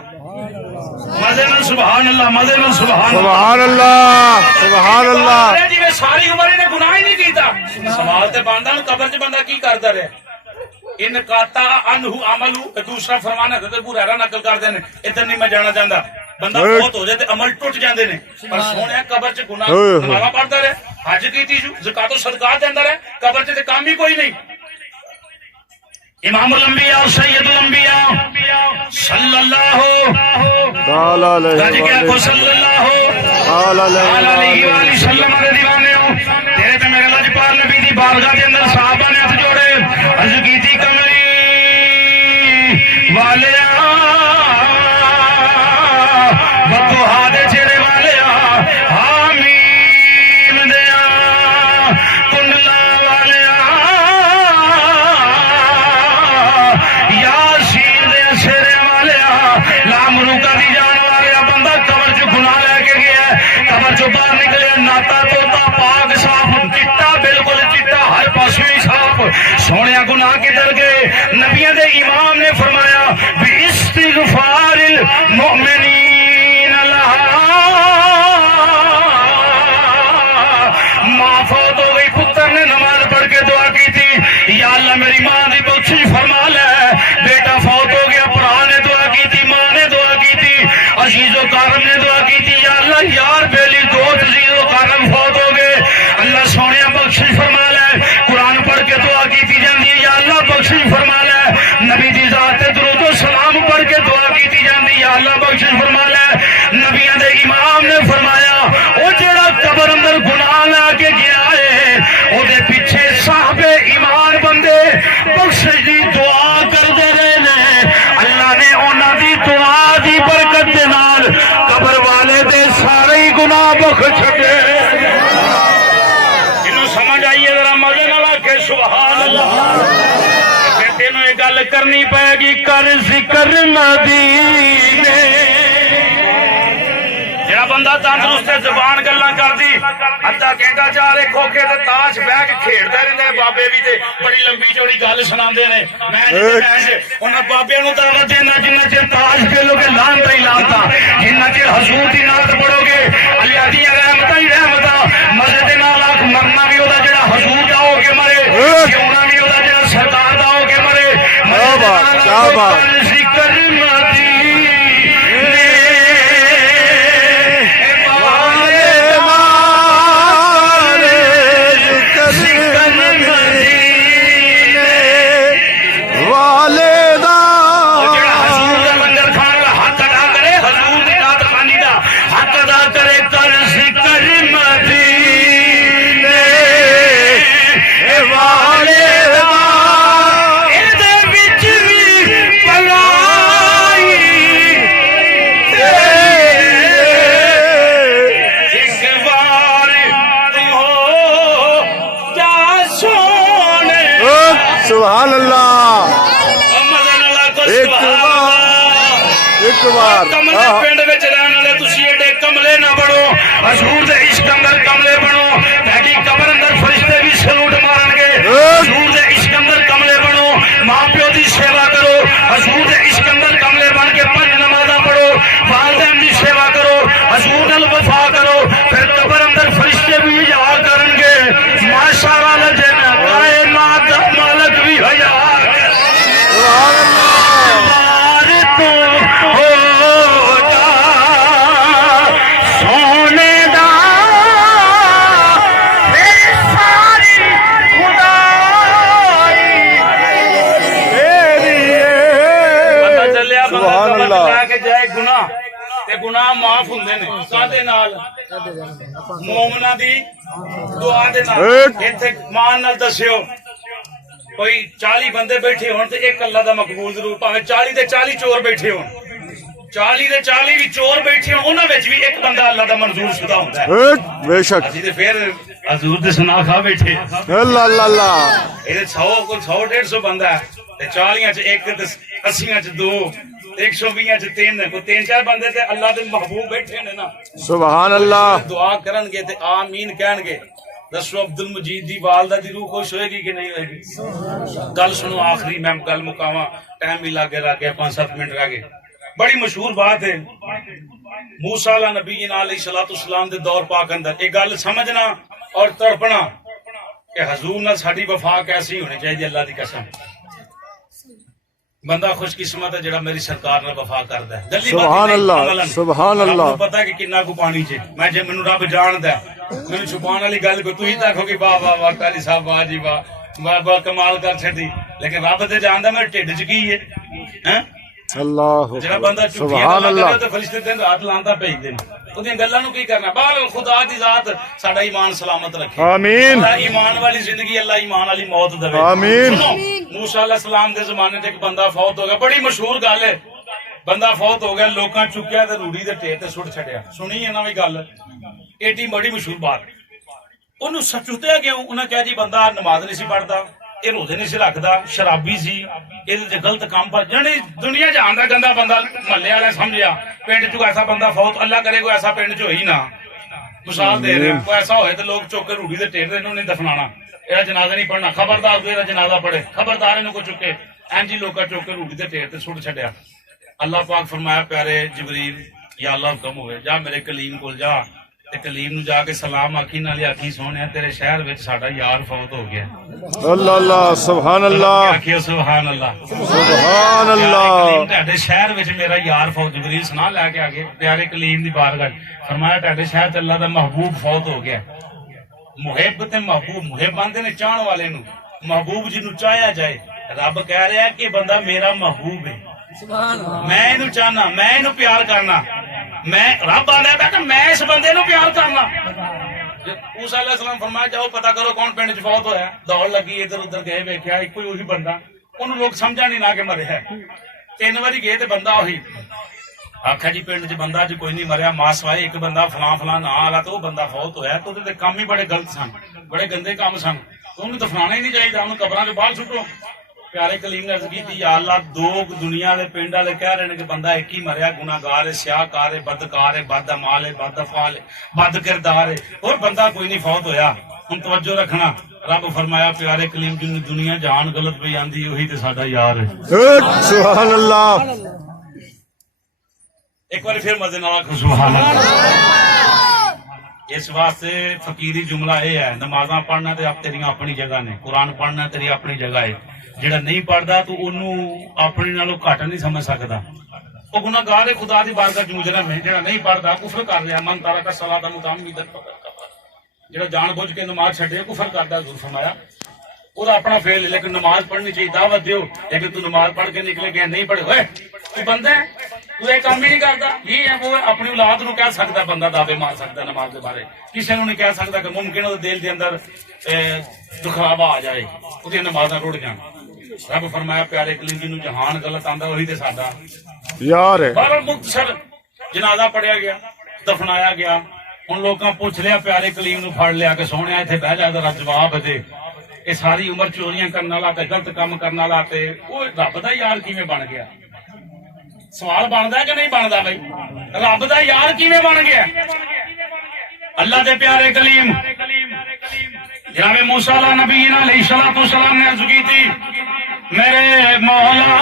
مزے نال سبحان اللہ مزے نال سبحان سبحان اللہ سبحان اللہ جی ساری عمر نے گناہ ہی نہیں کیتا سوال تے بندہ قبر چ بندہ کی کردا رہا ان قاطع عنہ عملو دوسرا فرمان ہے تے پورا نقل کردے نے ادھر نہیں میں جانا چاہندا بندہ بہت ہو جائے تے عمل ٹوٹ جاندے نے پر سونیا قبر چ گناہ نماز پڑھدا رہے حج کیتی زکات و صدقات دیندا رہے قبر چ تے کام ہی کوئی نہیں امام الانبیاء سید الانبیاء صلی اللہ تعالی علیہ صلی اللہ علیہ وآلہ وسلم دے دیوانے ہو تیرے تے میرے لاجپال نبی دی بارگاہ دے اندر صحابہ نے ہاتھ جوڑے عرض کیتی کملی والیا بدوہا دے چہرے والیا حامیم دیا کنڈلا والیا یاسین دے چہرے والیا لامروکا دی جان والیا بندہ قبر چ گناہ لے کے گیا قبر چ باہر نکلے ناتا توتا پاک صاف چٹا بالکل چٹا ہر پاسوں ہی صاف سونے گناہ کدھر گئے نبیوں دے امام نے فرمایا باستغفار المؤمنین لہا ماں فوت ہو گئی پتر نے نماز پڑھ کے دعا کی تھی یا اللہ میری ماں دی بخشش فرما لے بیٹا فوت ہو گیا بھرا نے دعا کی تھی ماں نے دعا کی تھی عزیز و کارم نے دعا کی تھی یا اللہ یار بیلی دوست عزیز و کارم فوت ہو گئے اللہ سونے بخشش فرما لے قرآن پڑھ کے دعا کی تھی جاندی یا اللہ بخشش فرما لے نبی دی ذات درود و سلام پڑھ کے دعا کی تھی جاندی یا اللہ بخشش فرما لے نبیوں دے امام نے فرمایا او جڑا قبر اندر گناہ لا کے گیا ہے او دے پیچھے صاحب ایمان بندے بخشش دی دعا کردے رہے نے اللہ نے انہاں دی دعا دی برکت دے نال قبر والے دے سارے ہی گناہ بخش چھڈے جنوں سمجھ آئیے ذرا مزے نال آکھے سبحان اللہ تینوں یہ گل کرنی پائے گی کر ذکر مدینے جڑا بندہ تندرست زبان گلاں کردی ادھا گھنٹہ چالے کھوکے تے تاش بہ کے کھیڈدے رہندے بابے بھی تے بڑی لمبی چوڑی گل سناندے نے میں انہاں بابیاں نوں دعوت دینا جنہ چر تاش کھیلو گے لانتا ہی لانتا جنہ چر حضور دی نعت پڑھو گے اللہ دی رحمتاں ہی رحمتاں مزے دے نال آکھ مرنا بھی اودا جڑا حضور دا ہو کے مرے جیونا بھی اودا جڑا سرکار دا ہو کے مرے کیا بات ذکر مدینے سبحان اللہ مدن اللہ کو ایک سبحان اللہ ایک بار کملے پنڈ وچ رہن والے تسی ایڈے کملے نہ بڑو حضور دے عشق اندر کملے بنو تہاڈی قبر اندر فرشتے بھی سلوٹ مارن گے حضور دے عشق اندر کملے بنو ماں پیو دی سیوا کرو حضور دے عشق اندر کملے بن کے 5 نمازاں پڑھو والدین دی سیوا کرو حضور نال وفا کرو پھر قبر اندر فرشتے بھی حیا کرن گے ماشاءاللہ جنا کائنات دا مالک بھی حیا سبحان اللہ گناہ معاف ہوندے نے سادے نال مومنا دی دعا دے نال ایتھے مان نال دسیو کوئی 40 بندے بیٹھے ہون تے ایک اللہ دا مقبول ضرور پاویں 40 دے 40 چور بیٹھے ہون 40 دے 40 بھی چور بیٹھے ہون انہاں وچ بھی ایک بندہ اللہ دا منظور شدہ ہوندا ہے بے شک اسی تے پھر حضور دے سنا کھا بیٹھے اللہ اللہ اللہ اے 100 کوئی 100 150 بندہ ہے تے 40 چ ایک تے 80 چ 2 120 چ 3 کوئی 3-4 بندے تے اللہ دے محبوب بیٹھے نے نا سبحان اللہ دعا کرن گے تے آمین کہن گے دسو عبد المجید دی والدہ دی روح خوش ہوئے گی کہ نہیں ہوئے گی گل سنو آخری میں گل مکاواں ٹائم بھی لاگے 5-7 منٹ رہ گئے بڑی مشہور بات ہے موسیٰ علیہ نبی علیہ السلام دے دور پاک اندر ایک گل سمجھنا اور تڑپنا کہ حضور نال ساڈی وفا کیسی ہونی چاہیے اللہ دی قسم بندہ خوش قسمت ہے جڑا میری سرکار نال وفا کردا ہے سبحان اللہ سبحان اللہ پتہ کہ کتنا کو پانی چ میں جے مینوں رب جاندا مینوں چھپان والی گل کوئی تسی تاکھو کہ واہ واہ واہ قاری صاحب واہ جی واہ واہ کمال کر چھڈی لیکن رب تے جاندا میرے ٹھڈ چ کی ہے ہیں اللہ جڑا بندہ سبحان اللہ تے فرشتے دن رات لاندا بھیجدے نے اودیاں گلاں نو کی کرنا بہر خدا دی ذات ساڈا ایمان سلامت رکھے آمین اللہ ایمان والی زندگی اللہ ایمان والی موت دے آمین موسیٰ علیہ السلام دے زمانے تے ایک بندہ فوت ہو گیا بڑی مشہور گل ہے بندہ فوت ہو گیا لوکاں چکیا تے روڑی دے ٹھیر تے سٹ چھڈیا سنی ہے نا وی گل ایڈی بڑی مشہور بات اونوں سچوتیا کیوں انہاں کہا جی بندہ نماز نہیں سی پڑھدا یہ روزے نہیں سی رکھدا شرابی سی یہ غلط کام پر یعنی دنیا جہان دا گندا بندہ محلے والے سمجھیا پنڈ چ ایسا بندہ فوت اللہ کرے کوئی ایسا پنڈ چ ہوئی نہ مثال دے رہے کوئی ایسا ہوئے تو لوگ چوک کے روڑی دے ٹیر انہوں نے دفنانا یہ جنازہ نہیں پڑھنا خبردار میرا جنازہ پڑھے خبردار انہوں کو چکے اینجی لوگ چوک کے روڑی دے ٹیر تے سٹ چھڈیا اللہ پاک فرمایا پیارے جبریل یا اللہ حکم ہوئے جا میرے کلیم کول جا تے کلیم نو جا کے سلام آکھی نالے آکھی سونے تیرے شہر وچ ساڈا یار فوت ہو گیا اللہ اللہ سبحان اللہ آکھیو سبحان اللہ سبحان اللہ تہاڈے شہر وچ میرا یار فوت جبریل سنا لے کے آگے پیارے کلیم دی بارگاہ فرمایا تہاڈے شہر تے اللہ دا محبوب فوت ہو گیا محب تے محبوب محب آندے نے چاہن والے نو محبوب جنوں چاہیا جائے رب کہہ رہا ہے کہ بندہ میرا محبوب ہے میں انہوں چاہنا میں انہوں پیار کرنا میں رب آدھا تھا کہ میں اس بندے نو پیار کرنا موسیٰ علیہ السلام فرمایا جاؤ پتا کرو کون پنڈ چ فوت ہویا دوڑ لگی ادھر ادھر گئے ویکھیا ایک کوئی وہی بندہ انہوں لوگ سمجھا نہیں نہ کہ مرے ہے 3 واری گئے تے بندہ وہی آخیا جی پنڈ چ بندہ جی کوئی نہیں مریا ماں سوائے ایک بندہ فلاں فلاں نہ آ رہا تو وہ بندہ فوت ہویا تو وہ کام ہی بڑے غلط سن بڑے گندے کام سن تو انہوں دفنانا ہی نہیں چاہیے انہوں قبراں چ باہر سٹو پیارے کلیم نے عرض کی یا اللہ دو دنیا دے پنڈ والے کہہ رہے ہیں کہ بندہ ایک ہی مریا گناہگار ہے سیاہ کار ہے بدکار ہے بد امال ہے بد افعال ہے بد کردار ہے اور بندہ کوئی نہیں فوت ہویا ہن توجہ رکھنا رب فرمایا پیارے کلیم جن دنیا جہان غلط پہ آندی وہی تے ساڈا یار ہے سبحان اللہ ایک بار پھر مزے نال آکھو سبحان اللہ اس واسطے فقیری جملہ یہ ہے نمازاں پڑھنا تے آپ تیریاں اپنی جگہ نے قرآن پڑھنا تیری اپنی جگہ ہے جڑا نہیں پڑھدا تو انہوں اپنے نالوں گھٹ نہیں سمجھ سکدا وہ گناہگار ہے خدا دی بارگاہ وچ مجرم ہے جڑا نہیں پڑھدا کفر کر رہا من تارک الصلاۃ متعمدا جڑا جان بوجھ کے نماز چھڈے کفر کردا حضور فرمایا اور اپنا فعل ہے لیکن نماز پڑھنی چاہیے دعوت دیو لیکن تو نماز پڑھ کے نکلے گیا نہیں پڑھے ہوئے تو بندہ ہے تو یہ کام ہی نہیں کرتا یہ ہے وہ اپنی اولاد نو کہہ سکتا بندہ دعوے مار سکتا نماز کے بارے کسی نو نہیں کہہ سکتا کہ ممکن ہے دل کے اندر دکھلاوا آ جائے وہ نمازاں رڑ جان رب فرمایا پیارے کلیم جنوں جہان غلط آندا وہی تے ساڈا یار ہے بہرحال مختصر جنازہ پڑھیا گیا دفنایا گیا ان لوگاں پوچھ لیا پیارے کلیم نو پھڑ لیا کہ سونے ایتھے بہ جا ذرا جواب دے یہ ساری عمر چوریاں کرنے والا تے غلط کام کرنے والا تے وہ رب دا یار کیویں بن گیا؟ سوال بنتا ہے کہ نہیں بنتا بھائی؟ رب دا یار کیویں بن گیا؟ اللہ دے پیارے کلیم جناب موسیٰ علیہ نبینا علیہ السلام نے عرض کی تھی میرے مولا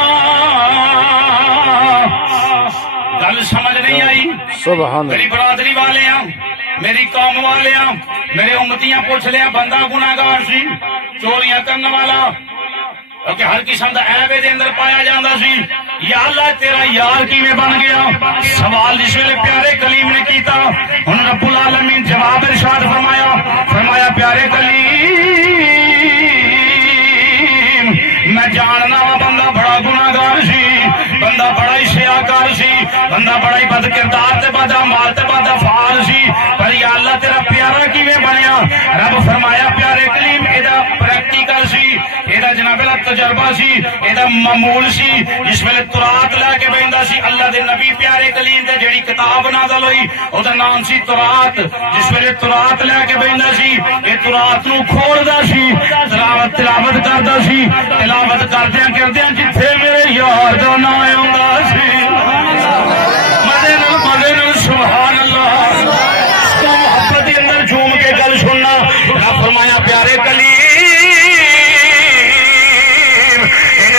گل سمجھ نہیں آئی؟ سبحان میری برادری والے ہیں، میری قوم والے ہیں، میرے امتیاں پوچھ لیا بندہ گناہگار سی، چوریاں کرنے والا، کیونکہ ہر قسم کا عیب دے اندر پایا جاتا سی۔ یا اللہ تیرا یار کیویں بن گیا؟ سوال جس ویلے پیارے کلیم نے کیتا ہن رب العالمین جواب ارشاد فرمایا پیارے کلیم میں جاننا وا بندہ بڑا گناہگار سی، بندہ بڑا ہی سیاکار سی، بندہ بڑا ہی بد کردار تے بد اعمال تے بد افعال سی، پر یا اللہ تیرا پیارا کیویں بنیا؟ رب فرمایا پیارے کلیم ایدا پریکٹیکل سی، ایدا جناب اللہ تجربہ سی، ایدا معمول سی۔ جس ویلے تورات لے کے بیندا سی اللہ دے نبی پیارے کلیم تے جیڑی کتاب نازل ہوئی او دا نام سی تورات، جس ویلے تورات لے کے بیندا سی اے تورات نو کھولدا سی، تلاوت کردا سی، تلاوت کردیاں جتھے میرے یار دا نام آوندا سی مدے نال سبحان اللہ، اس کو محبت دے اندر جھوم کے گل سننا۔ رب فرمایا پیارے کلیم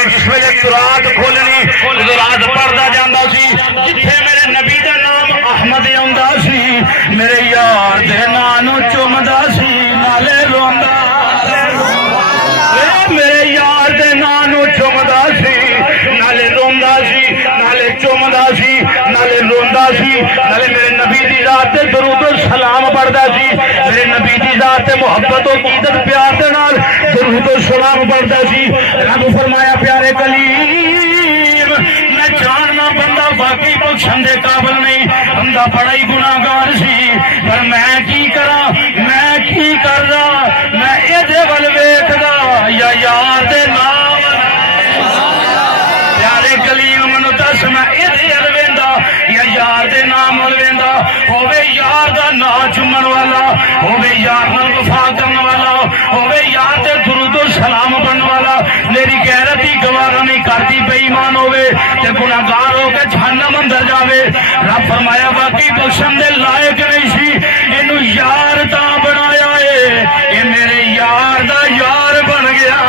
جس ویلے تورات کھولنی رات پڑھدا جاندا سی جتھے میرے نبی دا نام احمد آوندا سی میرے یار دے نام نو چومدا سی نالے روندا، میرے یار دے نام نو چومدا سی نالے روندا سی، نالے چومدا سی نالے روندا سی، نالے میرے نبی دی ذات تے درود و سلام پڑھدا سی، میرے نبی دی ذات تے محبت و عقیدت پیار دے نال درود و سلام پڑھدا سی۔ رب فرمایا پیارے کلیم میں جاننا بندہ باقی بخشن دے قابل نہیں، بندہ بڑا ہی گناہگار سی، پر میں کی کراں، میں کی کردا، میں ایدے ول ویکھدا یا یار دے نام پیارے کلیم منو دس میں ایدے ول ویندا یا یار دے نام ول ویندا؟ ہووے یار دا نام چومن والا، ہووے یار نال وفا کرن والا، ہووے یار تے درود و سلام پڑھن والا، میری غیرت ہی گوارا نہیں کرتی بے ایمان ہووے تے گناہگار ہو کے جہنم اندر جاوے۔ رب فرمایا باقی بخشن دے لائق نہیں سی، اینو یار تاں بنایا اے اے میرے یار دا یار بن گیا۔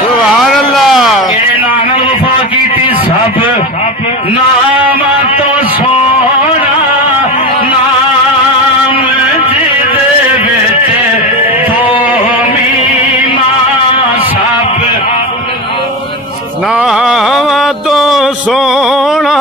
سبحان اللہ، کیڑے نام نال وفا کیتی؟ سب نام تو سونا نام جدے وچ دو میماں، سب نام تو سونا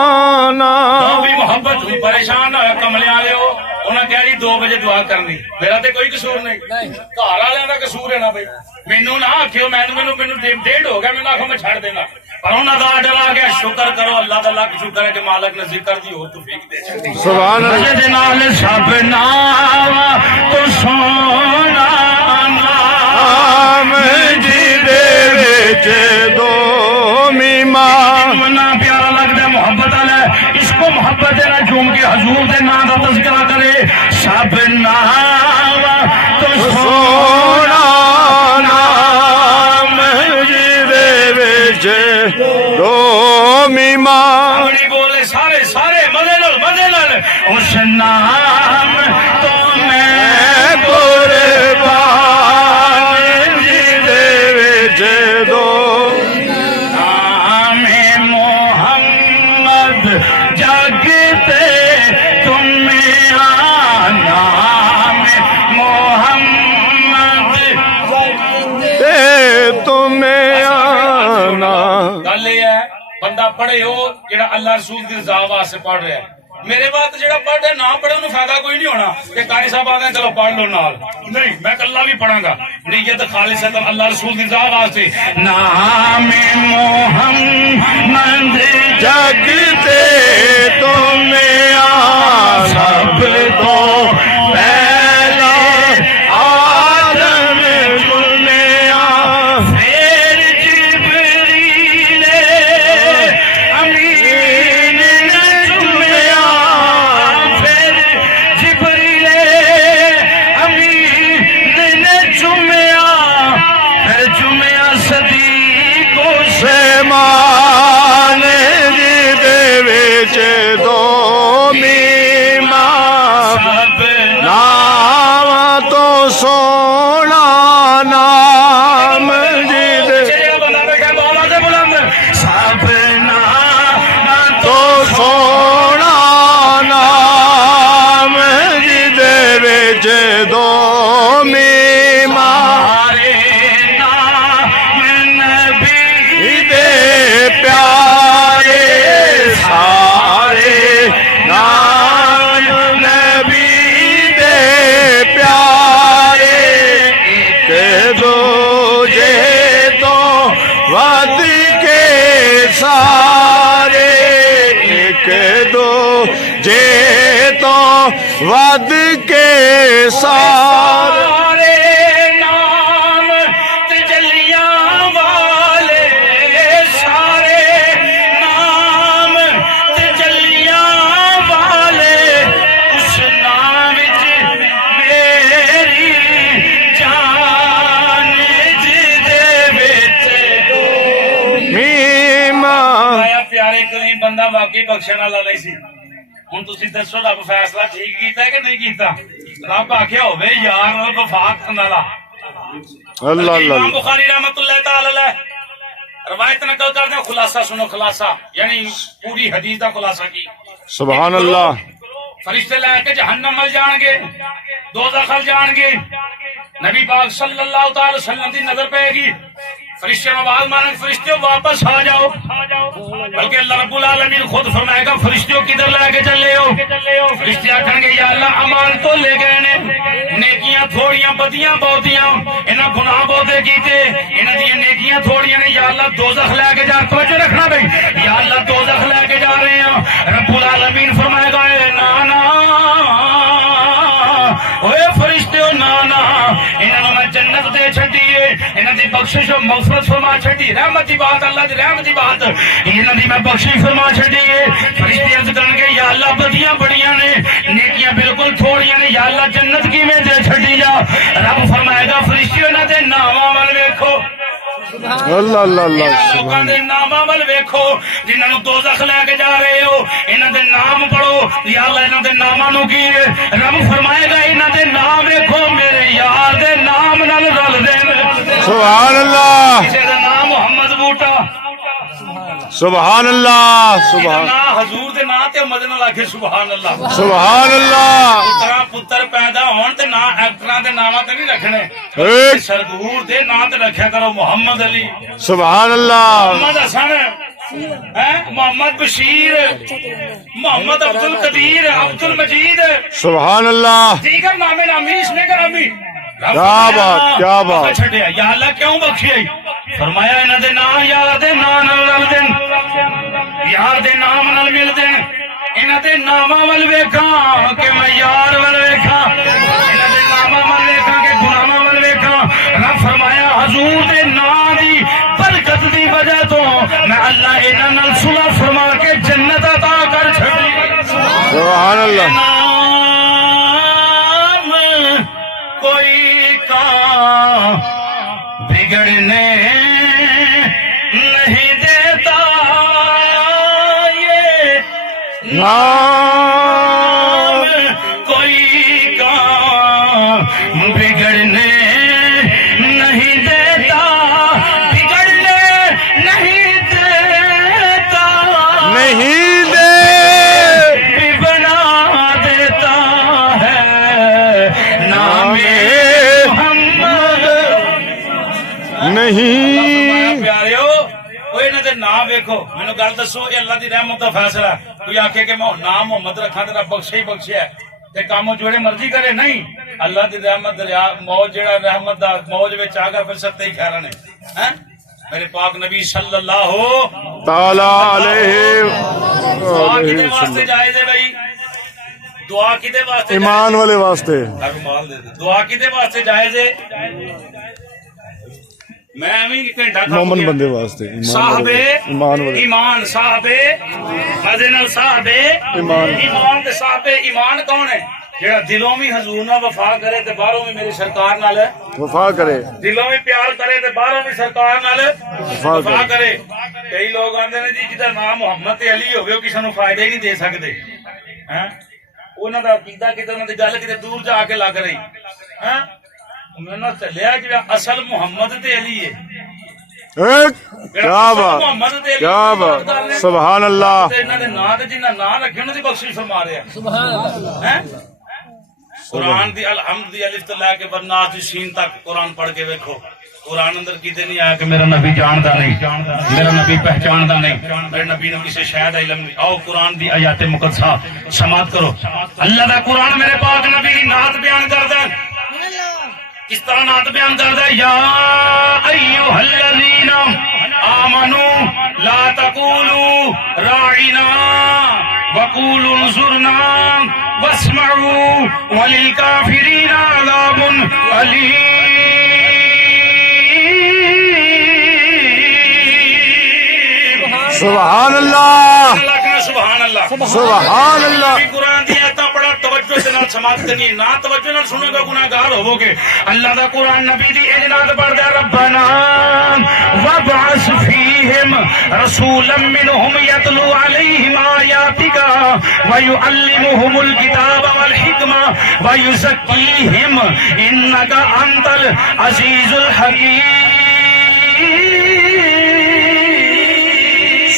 نام۔ بھی محبت ہوئی پریشان ہویا کملے والے ہو انہاں کہہ رہی 2 بجے دعا کرنی، میرا تے کوئی قصور نہیں، گھر والوں دا قصور ہے نا بھائی، مینوں نہ آکھیو مینوں ڈیڑھ ہو گیا، مینوں آکھو میں چھڑ دینا، پر انہاں دا آڈر آ گیا، شکر کرو اللہ دا لاکھ شکر ہے کہ مالک نے ذکر دی اور توفیق دے چھڑی۔ سبحان اللہ، مجھے دے نال سب نام تو سونا نام جدے وچ دو میماں، منا پیارا لگتا ہے محبت والا، اس کو محبت دینا جھوم کے حضور دے نام کا تذکرہ کرے۔ سب نام تو سونا نام جدے وچ دو میماں، اپنی بولے سارے سارے مزے نال اس نام تو میں قربان جدے وچ دو نام محمد جگتے تم نام محمد تے تمہیں آنا۔ گل یہ ہے بندہ پڑھے ہو جڑا اللہ رسول کی رضا واسطے پڑھ رہا ہے، میرے بات جڑا پڑھ رہا نہ پڑھے انہوں فائدہ کوئی نہیں ہونا کہ قاری صاحب آتے ہیں چلو پڑھ لو نال، نہیں میں کلہ بھی پڑھاں گا، نیت خالص ہے اللہ رسول کی رضا واسطے۔ نام محمد جگتے تمہیں آنا، سب تو پہلے آدم تمہیں آنا، پھر جبریل امین نے چومیا، پھر جبریل امین نے چومیا، پھر سونا نام جدے چلے بندہ بیٹھا بابا سے بلند سب نام تو سونا نام جدے وچ دو میما پیارے سارے نام نبی دے پیارے کہ دوجے تو ود کے سارے ایک دوجے تو ود کے سارے بندہ واقعی بخشن والا نہیں سی ہوں تھی دسو رب فیصلہ ٹھیک کیتا ہے کہ نہیں کیتا رب آخیا ہوے یار وفا کرن والا اللہ امام اللہ بخاری رحمت اللہ تعالی علیہ روایت نقل کرتے ہیں خلاصہ سنو خلاصہ یعنی پوری حدیث کا خلاصہ کی سبحان اللہ فرشتے لے کے جہنم مل جان گے دوزخ مل جان گے نبی پاک صلی اللہ تعالی وسلم کی نظر پائے گی فرشتے آواز ماریں فرشتے واپس آ جاؤ بلکہ اللہ رب العالمین خود فرمائے گا فرشتوں کدھر لے کے چلے ہو فرشتے آکھیں گے یا اللہ امان تو لے گئے نے نیکیاں تھوڑیاں بدیاں بہتیاں انہاں گناہ بہتے کیتے انہاں دی نیکیاں تھوڑیاں نے یا اللہ دوزخ لے کے جا توجہ رکھنا بھائی یا اللہ دوزخ لے کے جا رہے ہیں رب العالمین فرمائے گا اے نانا اوے فرشتوں نانا انہاں میں جنت دے چھڈیے انہاں دی بخشش و مغفرت فرما چھڈی رحمت دی بات اللہ دی رحمت دی بات انہاں دی میں بخشش فرما چھڈی فرشتے عرض کرن گے یا اللہ بدیاں بڑیاں نے نیکیاں بالکل تھوڑیاں نے یا اللہ جنت کیویں دے چھڈی جا رب فرمائے گا فرشتے انہاں دے ناماں ول ویکھو اللہ اللہ اللہ لوکاں دے ناماں ول ویکھو جنہاں نوں دوزخ لے کے جا رہے ہو انہاں دے نام پڑھو یا اللہ انہاں دے ناماں نوں کی رب فرمائے گا انہاں دے نام ویکھو میرے یار دے نام نال رل دے سبحان اللہ کسی دا نام محمد بوٹا سبحان اللہ سبحان نہ حضور دے نام تے مدن لاکھے سبحان اللہ سبحان اللہ پتر پیدا ہون تے نہ ایکٹراں دے ناماں تے نہیں رکھنے ایک سرگور دے نام تے رکھیا کرو محمد علی سبحان اللہ محمد حسن محمد بشیر محمد عبد القدیر عبد المجید سبحان اللہ دیگر نامے نامی اس نے کرامی کیا بات کیا بات چھڈیا یا اللہ کیوں بخشیا فرمایا انہاں دے نام یار دے نام نال رل دین یار دے نام نال مل دین انہاں دے ناماں ول ویکھاں کہ میں یار ول ویکھاں انہاں دے ناماں ول ویکھاں کہ غلاماں ول ویکھاں رب فرمایا حضور دے نام دی برکت دی وجہ تو میں اللہ انہاں نال صلح فرما کے جنت عطا کر چھڈی سبحان اللہ کوئی کام بگڑنے نہیں دیتا یہ نام کوئی کام بگڑنے نہیں دیتا بگڑنے نہیں دیتا نہیں دے بھی بنا دیتا ہے نام نہیں پیارے ہو کوئی نہ دے نام ویکھو مینوں گل دسو یہ اللہ دی رحمت دا فیصلہ ہے کوئی آکھے کہ میں نام محمد رکھاں تے رب بخشے ہی بخشیا ہے تے کام جوڑے مرضی کرے نہیں اللہ دی رحمت دریا موج جڑا رحمت دا موج وچ آ گیا پھر ستے ہی خیراں نے ہیں میرے پاک نبی صلی اللہ تعالی علیہ دعا کدے واسطے جائز ہے بھائی دعا کدے واسطے ایمان والے واسطے دعا کدے واسطے جائز ہے میں گھنٹہ مومن بندے واسطے صاحبے ایمان والے ایمان صاحبے مزے نال صاحبے ایمان تے صاحبے ایمان کون ہے جڑا دلوں میں حضور نال وفا کرے تے باہروں میں میری سرکار نال وفا کرے دلوں میں پیار کرے تے باہروں میں سرکار نال وفا کرے کئی لوگ آندے نے جی جدا نام محمد تے علی ہوے او کسے نوں فائدہ ہی نہیں دے سکدے ہیں انہاں دا عقیدہ کتے انہاں دی گل کتے دور جا کے لگ رہی ہیں میں نہ چلیا جڑا اصل محمد تے علی ہے کیا بات کیا بات سبحان اللہ انہاں دے نام تے جنہاں نام رکھے انہاں دی بخشش فرما رہے ہیں سبحان اللہ قرآن دی الحمد دی الف تو لے کے والناس دی سین تک قرآن پڑھ کے دیکھو قرآن اندر کیتے نہیں آیا کہ میرا نبی جاندا نہیں میرا نبی پہچاندا نہیں میرے نبی نے کسی شے دا علم نہیں آؤ قرآن دی آیات مقدسہ سماعت کرو اللہ دا قرآن میرے پاک نبی دی نعت بیان کردا ہے کس طرح نعت بیان کردا ہے یا ایھا الذین آمنوا لا تقولوا راعنا وقولوا انظرنا واسمعوا وللکافرین عذاب علیم سبحان اللہ سبحان اللہ سبحان اللہ قرآن دی آیتاں بڑا توجہ سے نال سماعت کرنی ہے نہ توجہ نال سنو گے گناہگار ہوو گے اللہ دا قرآن نبی دی اجناد پڑھ دے ربنا وابعث فیہم رسولا منہم یتلو علیہم آیاتک ویعلمہم الکتاب والحکمہ ویزکیہم انک انت العزیز الحکیم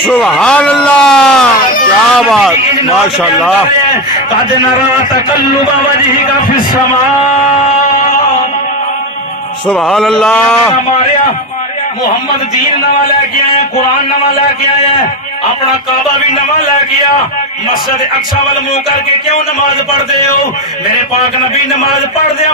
سبحان اللہ کیا بات ماشاء اللہ قد نرى تقلب وجهك في السماء سبحان اللہ ہمارے محمد دین نواں لے کے آئے قرآن نواں لے کے آئے اپنا کعبہ بھی نواں لے کے آ مسجد اقصی وال منہ کر کے کیوں نماز پڑھتے ہو میرے پاک نبی نماز پڑھدیا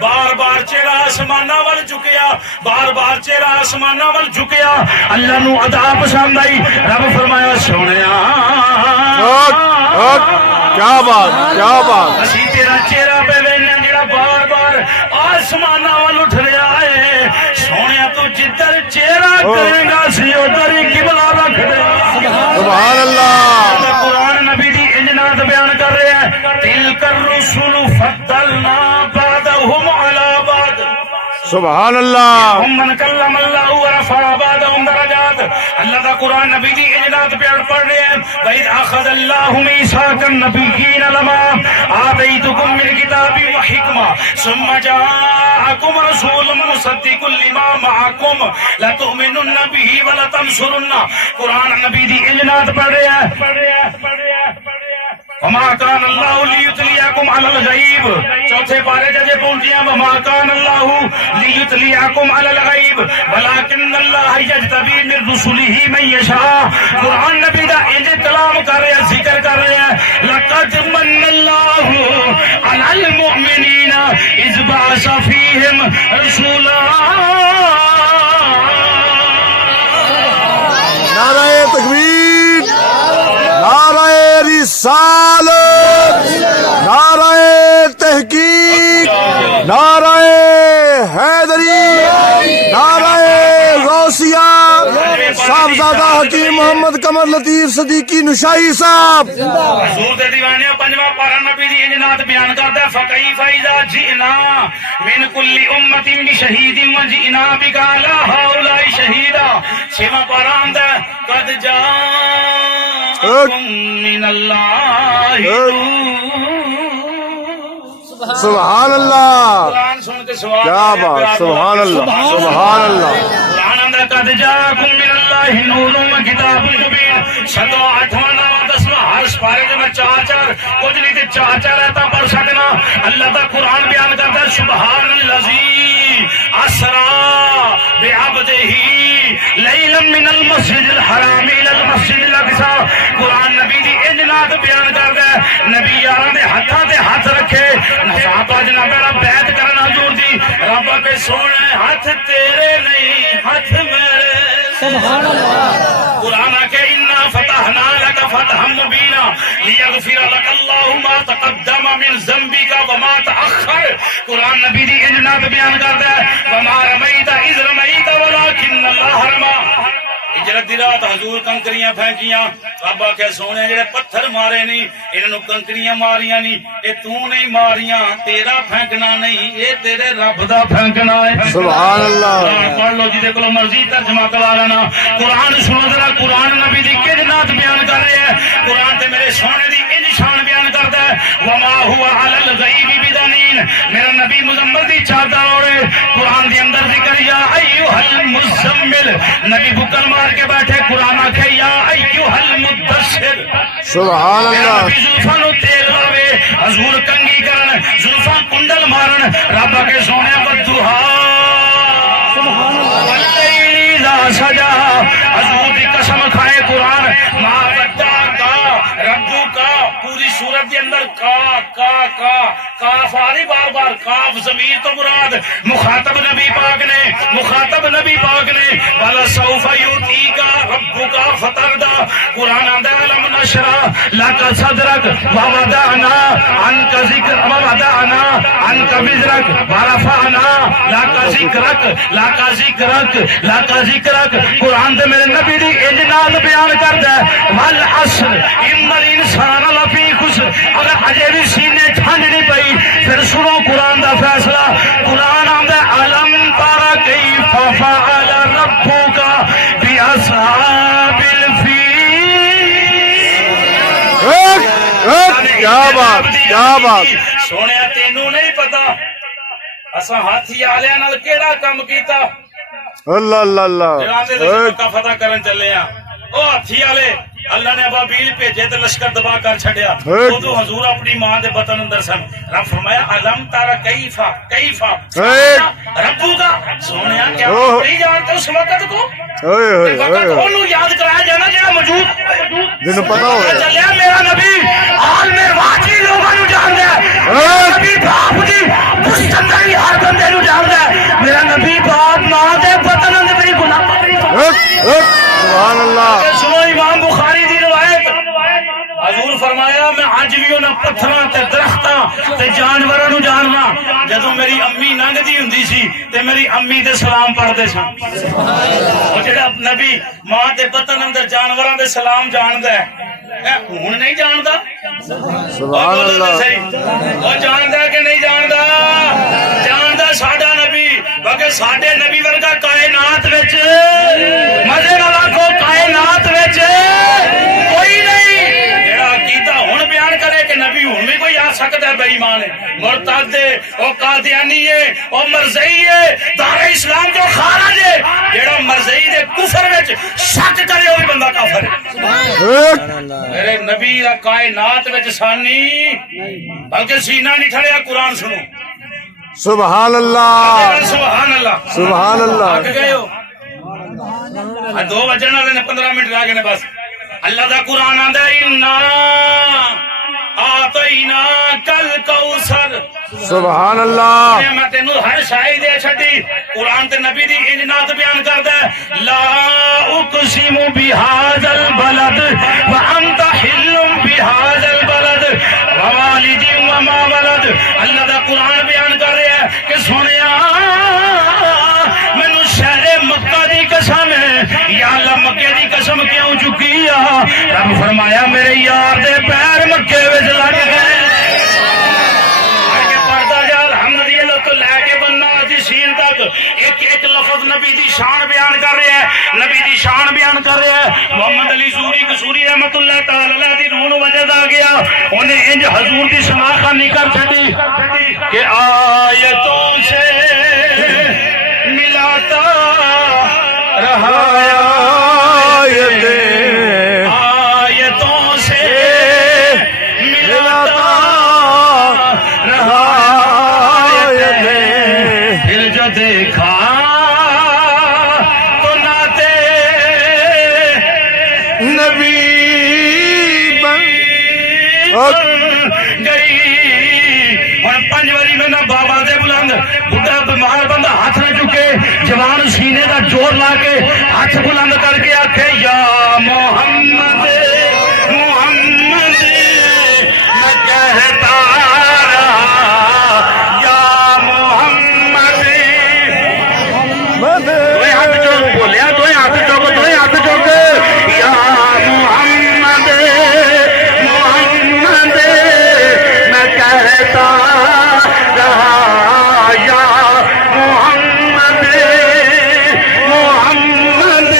بار بار چہرہ آسماناں ول جھکیا بار بار چہرہ آسماناں ول جھکیا اللہ نو ادا پسند آئی رب فرمایا سونیا کیا بات کیا بات اسی تیرا چہرہ پہ وینے جڑا بار بار آسماناں ول اٹھ رہا ہے سونیا تو جدھر چہرہ کرے گا سی ادھر ہی قبلہ رکھ دے سبحان اللہ قرآن نبی دی انجنات بیان کر رہے ہیں تلک الرسل فضلنا بعضهم على بعض سبحان اللہ من کلم اللہ ورفع بعضهم درجات اللہ دا قرآن نبی دی انجنات بیان پڑھ رہے ہیں وَإِذْ أَخَذَ اللَّهُ مِيثَاقَ النَّبِيِّينَ لَمَا آتَيْتُكُم مِّنْ كِتَابٍ وَحِكْمَةٍ ثُمَّ جَاءَكُمْ رَسُولٌ مُصَدِّقٌ لِّمَا مَعَكُمْ لَتُؤْمِنُنَّ بِهِ وَلَتَنصُرُنَّ قرآن نبی دی انجنات پڑھ رہے ہیں وما كان الله ليطلعكم على الغيب چوتھے پارے جے پہنچیاں وما كان الله ليطلعكم على الغيب ولكن الله يجتبي من رسله من يشاء قرآن نبی دا انج کلام کر رہے ہیں ذکر کر رہے ہیں لقد من الله على المؤمنين اذ بعث فيهم رسولا نعرہ تکبیر نعرہ رسالت نعرہ تحقیق نعرہ حیدری نعرہ غوثیہ صاحبزادہ حکیم محمد قمر لطیف صدیقی نشائی صاحب حضور دے دیوانے پنجواں پارہ نبی دی انجنات بیان کرتا ہے فَكَيْفَ إِذَا جِئْنَا مِنْ كُلِّ أُمَّةٍ بِشَهِيدٍ وَجِئْنَا بِكَ عَلَى هَؤُلَاءِ شَهِيدًا چھواں پارہ آندا ہے قَدْ جَاءَكُم مِّنَ اللَّهِ سبحان اللہ قرآن سن کے سوال کیا بات سبحان اللہ سبحان اللہ قرآن اندر قد جاءکم من اللہ نور و کتاب مبین 7-8 ہر سپارے میں چار کچھ نہیں تے چار ایتا پڑھ سکنا اللہ دا قرآن بیان کرتا ہے سبحان الذی اسرا بعبدہ لیلا من المسجد الحرام الى المسجد الاقصى قرآن نبی دی انجنات بیان کرتا ہے نبی یاراں دے ہتھاں تے ہاتھ رکھے صحابہ جناب بیعت کرنا حضور دی رب کے سونے ہاتھ تیرے نہیں ہاتھ میرے سبحان اللہ قرآن کہ انا فتحنا لك فتحا مبینا لیغفر لك اللہ ما تقدم من ذنبك وما تأخر قرآن نبی دی انجنات بیان کرتا ہے وما رمیت اذ رمیت ولكن اللہ رما اجرت دی رات حضور کنکریاں پھینکیاں بابا کہ سونے جڑے پتھر مارے نہیں انہوں کنکریاں ماریاں نہیں اے تو نہیں ماریاں تیرا پھینکنا نہیں اے تیرے رب دا پھینکنا ہے سبحان اللہ قرآن پڑھ لو جدے کلو مرضی ترجمہ کرا لینا قرآن سنو ذرا قرآن نبی دی کج نات بیان کر رہے ہیں قرآن تے میرے سونے دی انج شان بیان کرتا ہے وما هو على الغیب بدنین. میرا نبی مزمل دی چادر اوڑے قرآن دی اندر ذکر یا ایھا المزمل. نبی بکر مار کے بیٹھے قرآن آکھے یا ایھا المدثر. سبحان اللہ. نبی زلفاں نو تیل لاوے حضور کنگھی کرن زلفاں کنڈل مارن رب کے سونے بدھا واللیل اذا سجا. حضور دی قسم کھائے قرآن ما ودعک ربک. پوری سورت کے اندر کاف آ رہی بار بار. کاف ضمیر تو مراد مخاطب نبی پاک نے وَلَسَوْفَ يُؤْتِيكَ رَبُّكَ فَتَرْضَىٰ. قرآن آندا ہے لَمْ نَشْرَحْ لَكَ صَدْرَكَ وَوَضَعْنَا عَنْكَ وِزْرَكَ وَرَفَعْنَا لَكَ ذِكْرَكَ. قرآن دے میرے نبی دی اجناد بیان کردا ہے وَالْعَصْرِ إِنَّ الْإِنسَانَ لَفِي خُسْرٍ. اگر اجے بھی سینے ٹھنڈ نہیں پئی پھر سنو قرآن دا فیصلہ. قرآن آندا ہے أَلَمْ تَرَ كَيْفَ فَعَلَ رَبُّكَ بِأَصْحَابِ الْفِيلِ. کیا بات کیا بات. سونے تینوں نہیں پتا اساں ہاتھی والے نال کیڑا کم کیتا. اللہ اللہ اللہ. مکہ فتح کرن چلے ہاں. او ہاتھی والے اللہ نے ابابیل بھیجے تے لشکر دبا کر چھڈیا. اودوں حضور اپنی ماں دے بطن اندر سن. رب فرمایا الم تارا کیف ربو کا. سونیا کیا نہیں جانتے اس وقت کو انہوں یاد کرایا جانا جہاں موجود جنہوں پتا ہو چلیا. میرا نبی عالم واقعی لوگوں نو جاندا ہے. نبی باپ دی مستندری ہر بندے نو جاندا ہے. میرا نبی باپ ماں دے بطن اندر میری گناہ سبحان اللہ. سنو امام بخاری دی روایت. حضور فرمایا میں اج بھی انہاں پتھراں تے درختاں تے جانوراں نو جاننا. جدوں میری امی لنگدی ہوندی سی تے میری امی دے سلام پڑھدے سن. او جڑا نبی ماں دے بطن اندر جانوراں دے سلام جاندا ہے ہن نہیں جاندا. سبحان اللہ. او جاندا کہ نہیں جاندا؟ جاندا ساڈا نبی. بلکہ ساڈے نبی ورگا کائنات وچ مزے نال آکھو کائنات وچ کوئی نہیں جڑا عقیدہ ہن بیان کرے کہ نبی ہن بھی کوئی آ سکتا ہے. بے ایمان ہے, مرتد ہے, او قادیانی ہے, او مرزئی ہے, دار اسلام جو خارج ہے. جڑا مرزئی دے کفر وچ شک کرے او بندہ کافر ہے. میرے نبی دا کائنات وچ ثانی بلکہ سینہ نہیں ٹھڑیا. قرآن سنو. سبحان اللہ. سبحان اللہ. سبحان اللہ. آگ گئے ہو 2 بجن والے نے 15 منٹ رہ گئے بس. اللہ دا قرآن آندا ہے انا آتیناک الکوثر. سبحان اللہ. میں تینوں ہر شاہی دے چھڈی. قرآن تے نبی دی اجنات بیان کردا ہے. لا اقسم بہذا البلد وانت حل بہذا البلد ووالد وما ولد. اللہ دا قرآن بیان کر رہا ہے کہ سونیا مینوں شہر مکہ دی قسم ہے. یا اللہ مکے دی قسم کیوں چکی آ؟ رب فرمایا میرے یار دے پیر مکے وچ لگ گئے. ایک لفظ نبی دی شان بیان کر رہا ہے. نبی دی شان بیان کر رہا ہے. محمد علی سوری قصوری رحمت اللہ تعالی علیہ دی روح نو وجد آ گیا. انہیں انج حضور دی شناخت کر چھڈی کہ آیتوں سے ملاتا رہا آیتوں سے ملاتا رہا. پھر جو دیکھا تو ناتے نبی بن گئی. اور 5 واری میں نہ بابا دے بلند بڈھا بیمار بندہ ہاتھ نہ چکے جوان سینے کا جوڑ لا کے ہاتھ بلند کر کے آکھے یا محمد محمد میں کہتا محمد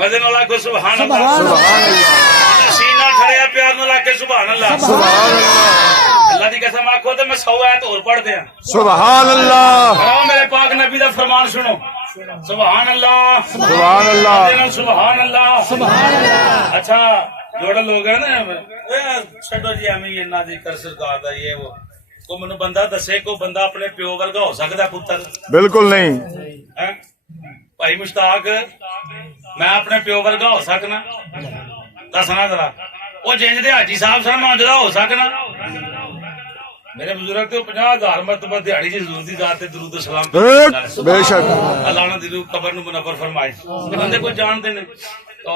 وزن والا کو سبحان اللہ سبحان اللہ سینہ کھڑیا پیار نال کے سبحان اللہ سبحان اللہ اللہ دی قسم آکھو تے میں 100 آیت اور پڑھ دیاں سبحان اللہ آؤ میرے پاک نبی دا فرمان سنو سبحان اللہ سبحان اللہ سبحان اللہ سبحان اللہ اچھا جوڑا لوگ ہیں نا چھڈو جی ہمیں یہ نہ ذکر سرکار دا یہ وہ کو مینوں بندہ دسے کو بندہ اپنے پیو ورگا ہو سکدا پتر بالکل نہیں ہیں بھائی مشتاق میں اپنے پیو ورگا ہو سکنا دسنا ذرا وہ جنج دے حاجی صاحب سن میں جڑا ہو سکنا میرے بزرگ تو 50,000 مرتبہ دیہڑی جی حضور دی ذات تے درود و سلام بے شک اللہ نے دل قبر نو منور فرمائے بندے کو جانتے نے تو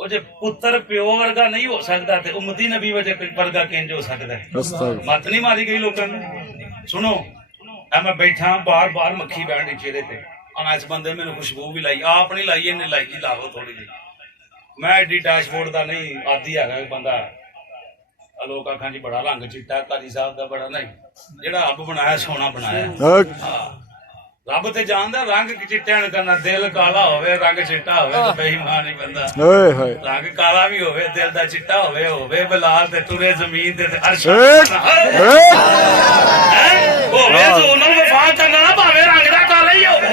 وہ جے پتر پیو ورگا نہیں ہو سکتا تے امتی نبی وجہ ورگا کینج ہو سکتا ہے مت نہیں ماری گئی لوکاں نے سنو اے میں بیٹھا بار بار مکھی بیٹھ چہرے تے انا اس بندے میں خوشبو بھی لائی آپ نہیں لائی نے لائی جی لاو تھوڑی جی میں ایڈی ڈیش بورڈ دا نہیں آدھی ہے بندہ لوگ آخان جی بڑا رنگ چٹا قاضی صاحب دا بڑا نہیں جہاں رب بنایا سونا بنایا رب تے جاندا رنگ چٹیا نہیں کرنا دل کالا ہوئے رنگ چٹا ہوئے تو بے ایمان نہیں بندا رنگ کالا بھی ہوئے دل دا چٹا ہوئے بلال تے ٹرے زمین تے عرش ہوئے تو انہاں وفا کرنا نہ پاوے رنگ دا کالا ہی ہوئے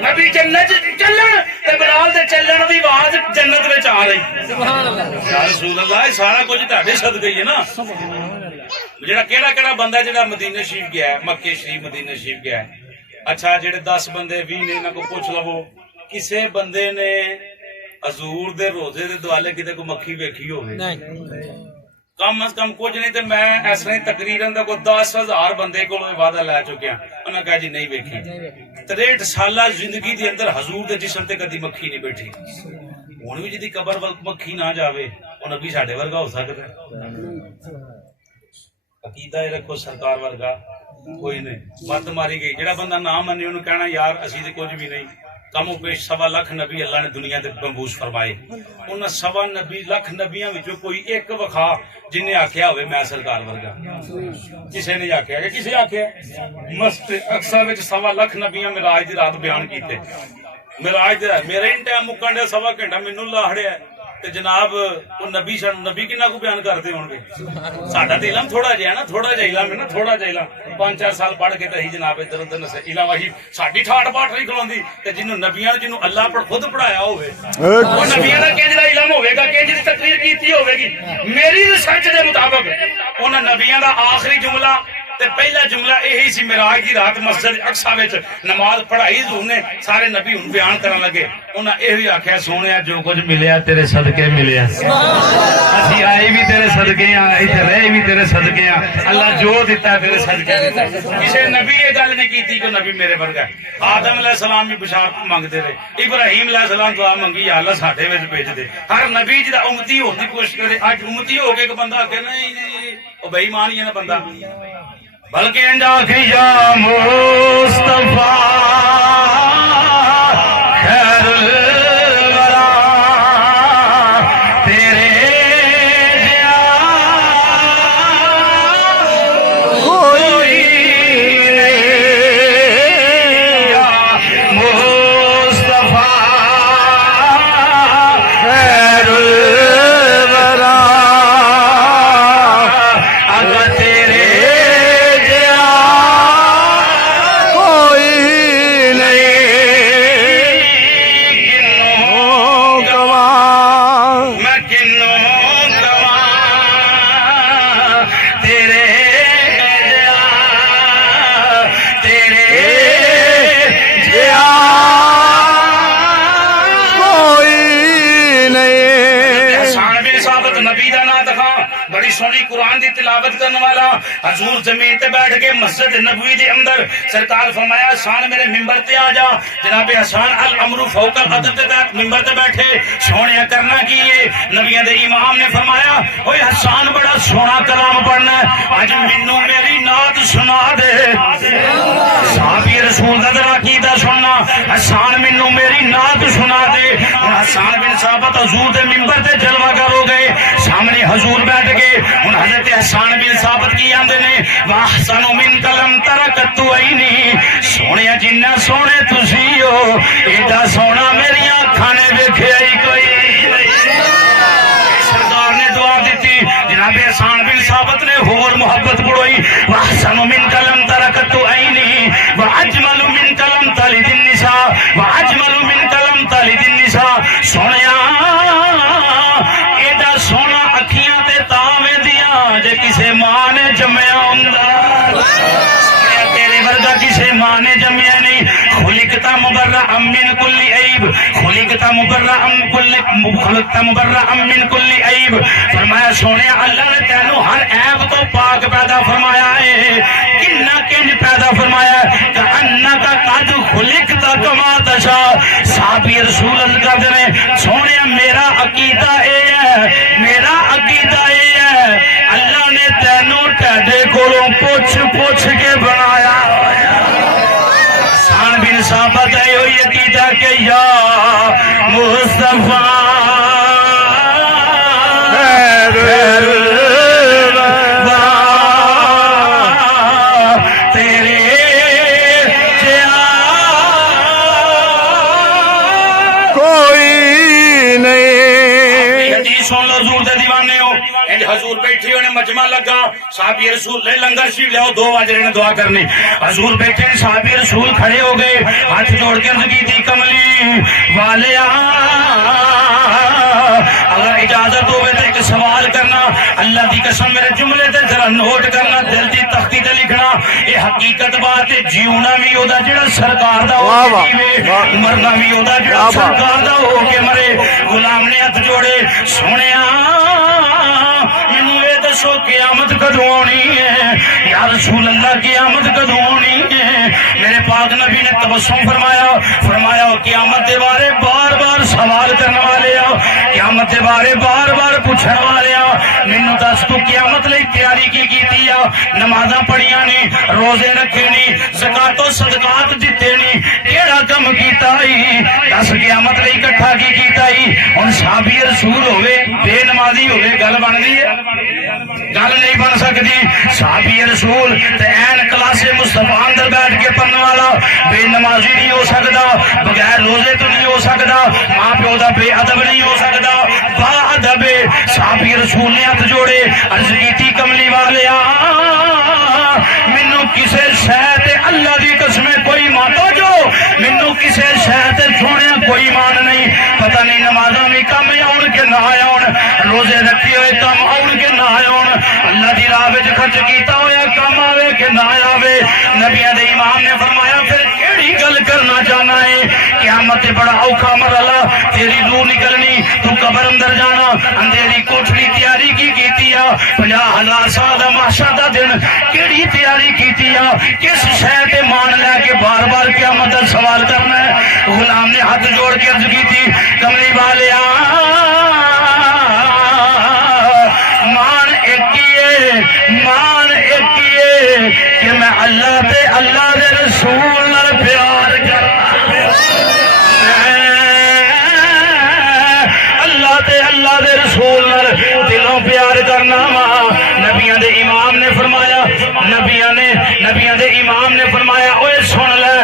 نبی جنت چلن تے بلال دے چلن دی آواز جنت وچ آ رہی سبحان اللہ یا رسول اللہ سارا کچھ تہاڈے صدقے ہی ہے نا جڑا کیڑا بندہ جڑا مدینے شریف گیا ہے مکے شریف مدینے شریف گیا ہے اچھا جڑے 10 بندے 20 نے انہاں کو پوچھ لو کسے بندے نے حضور دے روزے دے دوالے کتے کو مکھی ویکھی ہوے کم از کم کچھ نہیں تے میں ایسا ہی تقریرن دا کوئی 10,000 بندے کو وعدہ لے چکے ہیں انہاں کہا جی نہیں ویکھی 63 سالہ زندگی دے اندر حضور دے جسم تے کدی مکھی نہیں بیٹھی ہن بھی جدی قبر ول مکھی نہ جاوے او نبی ساڈے ورگا ہو سکدا ہے عقیدہ رکھو سرکار ورگا کوئی نہیں مت ماری گئی جڑا بندہ نہ منے انہوں کہنا یار اسی تے کچھ بھی نہیں کم و بیش 1.25 لاکھ نبی اللہ نے دنیا تے مبعوث فرمائے انہاں 1.25 لاکھ نبیاں وچوں کوئی ایک وکھا جن نے آکھیا ہوئے میں سرکار ورگا کسے نے آکھیا کہ کسے آکھیا مسجد اقصی وچ 1.25 لاکھ نبیاں معراج دی رات بیان کیتے معراج میرے ان ٹائم مکن دے 1.25 گھنٹہ مینوں لاہڑیا تے جناب وہ نبی کنا کو بیان کرتے ہون گے ساڈا تے علم تھوڑا جہا نا تھوڑا جہا علم ہے نا تھوڑا جہا علم 5-4 سال پڑھ کے تے ہی جناب ادھر ادھر نسے علم وہی ساڈی ٹھاٹ باٹ نہیں کھلوندی تے جنوں نبیاں نے جنوں اللہ پر خود پڑھایا ہوے وہ نبیاں دا کیجڑا علم ہوے گا کیجڑی تقریر کیتی ہوے گی میری ریسرچ دے مطابق انہاں نبیاں دا آخری جملہ تے پہلا جملہ یہی سی معراج دی رات مسجد اقصی وچ نماز پڑھائی حضور نے سارے نبی ہن بیان کرن لگے انہاں یہی آکھیا سونیا جو کچھ ملیا تیرے صدقے ملیا اسی آئے بھی تیرے صدقے ہیں ایتھے رہے بھی تیرے صدقے ہیں اللہ جو دیتا ہے تیرے صدقے دیتا ہے کسے نبی یہ گل نہیں کیتی کہ نبی میرے ورگا ہے آدم علیہ السلام بھی بشارت منگتے رہے ابراہیم علیہ السلام دعا منگی یا اللہ ساڈے وچ بھیج دے ہر نبی جدا امتی ہونے کی کوشش کرے اج امتی ہو کے ایک بندہ کہ نہیں جی او بے ایمان ہی ہے نا بندہ بلکہ انجا کی یا مصطفیٰ خیر الورا تیرے جیا کوئی یا مصطفیٰ خیر الورا اگر تیرے بڑی سونی قرآن دی تلاوت کرنے والا حضور زمین تے بیٹھ کے مسجد نبوی دے اندر سرکار فرمایا حسان میرے ممبر تے آ جا جناب حسان الامر فوق القدر تے ممبر تے بیٹھے سونے کرنا کیے نبیوں دے امام نے فرمایا اوے حسان بڑا سونا کلام پڑھنا اج مینوں میری نعت سنا دے صحابی رسول دا ذرا عقیدہ سننا حسان مینوں میری نعت سنا دے حسان بن ثابت حضور دے ممبر تے جلوہ گر ہو گئے سامنے حضور بیٹھ گئے ہن حضرت احسان بن ثابت کی آندے نے واحسن من کلم ترکت عینی سونے جنہ سونے تسی ہو ایڈا سونا میری اکھاں نے ویکھیا ہی کوئی سرکار نے دعا دیتی جناب احسان بن ثابت نے ہور محبت بڑھوئی واحسن من کلم ترکت عینی واجمل من کلم تلد النساء واجمل من کلم تلد النساء سونیا ایڈا سونا اکھیاں تے تاویں دیاں جے کسے ماں نے جمیا ہوندا تیرے ورگا کسے ماں نے جمیا نہیں خلقتا مبرأ من کل عیب خلقتا مبرأ من کل عیب فرمایا سونے اللہ نے تینوں ہر عیب تو پاک پیدا فرمایا ہے کنا کنج پیدا فرمایا کہ انکا قد خلقتا کما تشاء صحابی رسول اللہ کہتے ہیں سونے میرا عقیدہ اے ہے میرا عقیدہ اے ہے اللہ نے تینوں ٹھڈے کولوں پوچھ کے بنایا سان بن ثابت ہے ہوئی عقیدہ کہ یا مصطفیٰ حضور بیٹھے ہونے مجمع لگا صحابی رسول لے لنگر شریف لے دو واجرے نے دعا کرنی حضور بیٹھے صحابی رسول کھڑے ہو گئے ہاتھ جوڑ کے عرض کی تھی کملی والیا اگر اجازت ہوئے تو ایک سوال کرنا اللہ دی قسم میرے جملے تے ذرا نوٹ کرنا دل دی تختی تے لکھنا یہ حقیقت بات ہے جیونا بھی ہوتا جڑا سرکار دا ہو کے مرنا بھی ہوتا جڑا سرکار دا ہو کے مرے غلام نے ہاتھ جوڑے سونیا دسو قیامت کدوں ہونی ہے یا رسول اللہ قیامت کدوں ہونی ہے میرے پاک نبی نے تبسم فرمایا قیامت کے بارے بار بار سوال کرنے والے قیامت کے بارے بار بار پوچھنے والے مینوں دس تو قیامت لئی تیاری کی کیتی نمازاں پڑھیاں نہیں روزے رکھے نہیں زکات و صدقات دیتے نہیں کیڑا کم کیتا ہی دس قیامت لئی اکٹھا کی کیتا ہی ہن صحابی رسول ہوے بے نمازی ہوے گل بندی ہے گل نہیں بن سکتی صحابی رسول تے این کلاس مصطفیٰ اندر بیٹھ کے پڑھنے والا بے نمازی نہیں ہو سکتا بغیر روزے تو نہیں ہو سکتا ماں پیو دا بے ادب نہیں ہو سکتا با ادب صحابی رسول نے ہاتھ جوڑے عرض کیتی کملی والیا مینوں کسے شے تے اللہ دی قسم کوئی مانو جو مینوں کسے شے تے سونے کوئی مان نہیں پتہ نہیں نمازاں بھی کم آن کے نہ آن روزے رکھے ہوئے کم آن کے نہ آن اللہ دی راہ وچ خرچ کیتا ہویا کم آوے کہ نہ آوے نبیاں دے امام نے فرمایا پھر کیڑی گل کرنا چاہنا ہے قیامت بڑا اوکھا مرحلہ تیری روح نکلنی تو قبر اندر جانا اندھیری کوٹھڑی تیاری کی کیتی 50,000 سال دا محشر دا دن کیڑی تیاری کیتی کس شے تے مان لے کے بار بار قیامت دا سوال کرنا ہے غلام نے ہاتھ جوڑ کے عرض کی تھی کملی والیا مان ایک ہی کہ میں اللہ تے اللہ دے رسول نال پیار کرنا اللہ تے اللہ دے رسول نال دلوں پیار کرنا نبیاں دے امام نے فرمایا نبیاں دے امام نے فرمایا اوے سن لے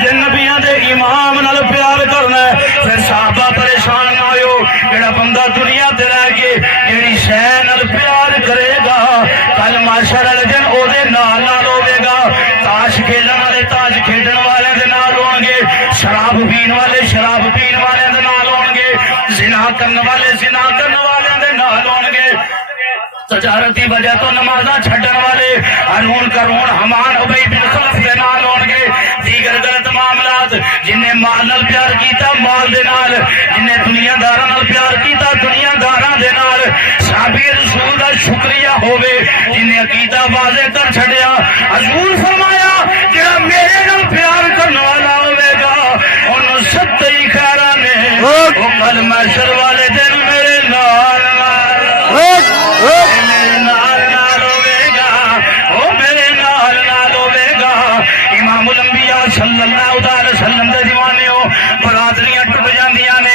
جے نبیاں دے امام نال پیار کرنا ہے پھر صحابہ پریشان نہ ہوئے جڑا بندہ دنیا تے رہ کے جڑی شے نال پیار کرے گا کل معاشر والے دن او دے نال ہوے گا تاش کھیلن والے تاش کھیڈن والے دے نال ہون گے شراب پین والے شراب پین والے دے نال ہون گے زنا کرن والے زنا کرن والے دے نال ہون گے تجارتی وجہ تو نمازاں چھڈن والے ہارون قارون حمان ابی بن خلف دے نال ہون گے دیگر غلط معاملات جن نے مال نال پیار کیتا مال دے نال جن نے دنیا داراں نال پیار کیتا دنیا داراں دے نال صحابی رسول دا شکریہ ہوے جن نے عقیدہ واضح کر چھڈیا حضور فرمایا جڑا میرے نال پیار کرن والا ہوے گا اونوں ستئی خیراں نے او کل محشر والے دن میرے نال امام الانبیاء صلی اللہ علیہ وسلم دے دیوانے ہو برادریاں ٹوٹ جاندیاں نے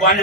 5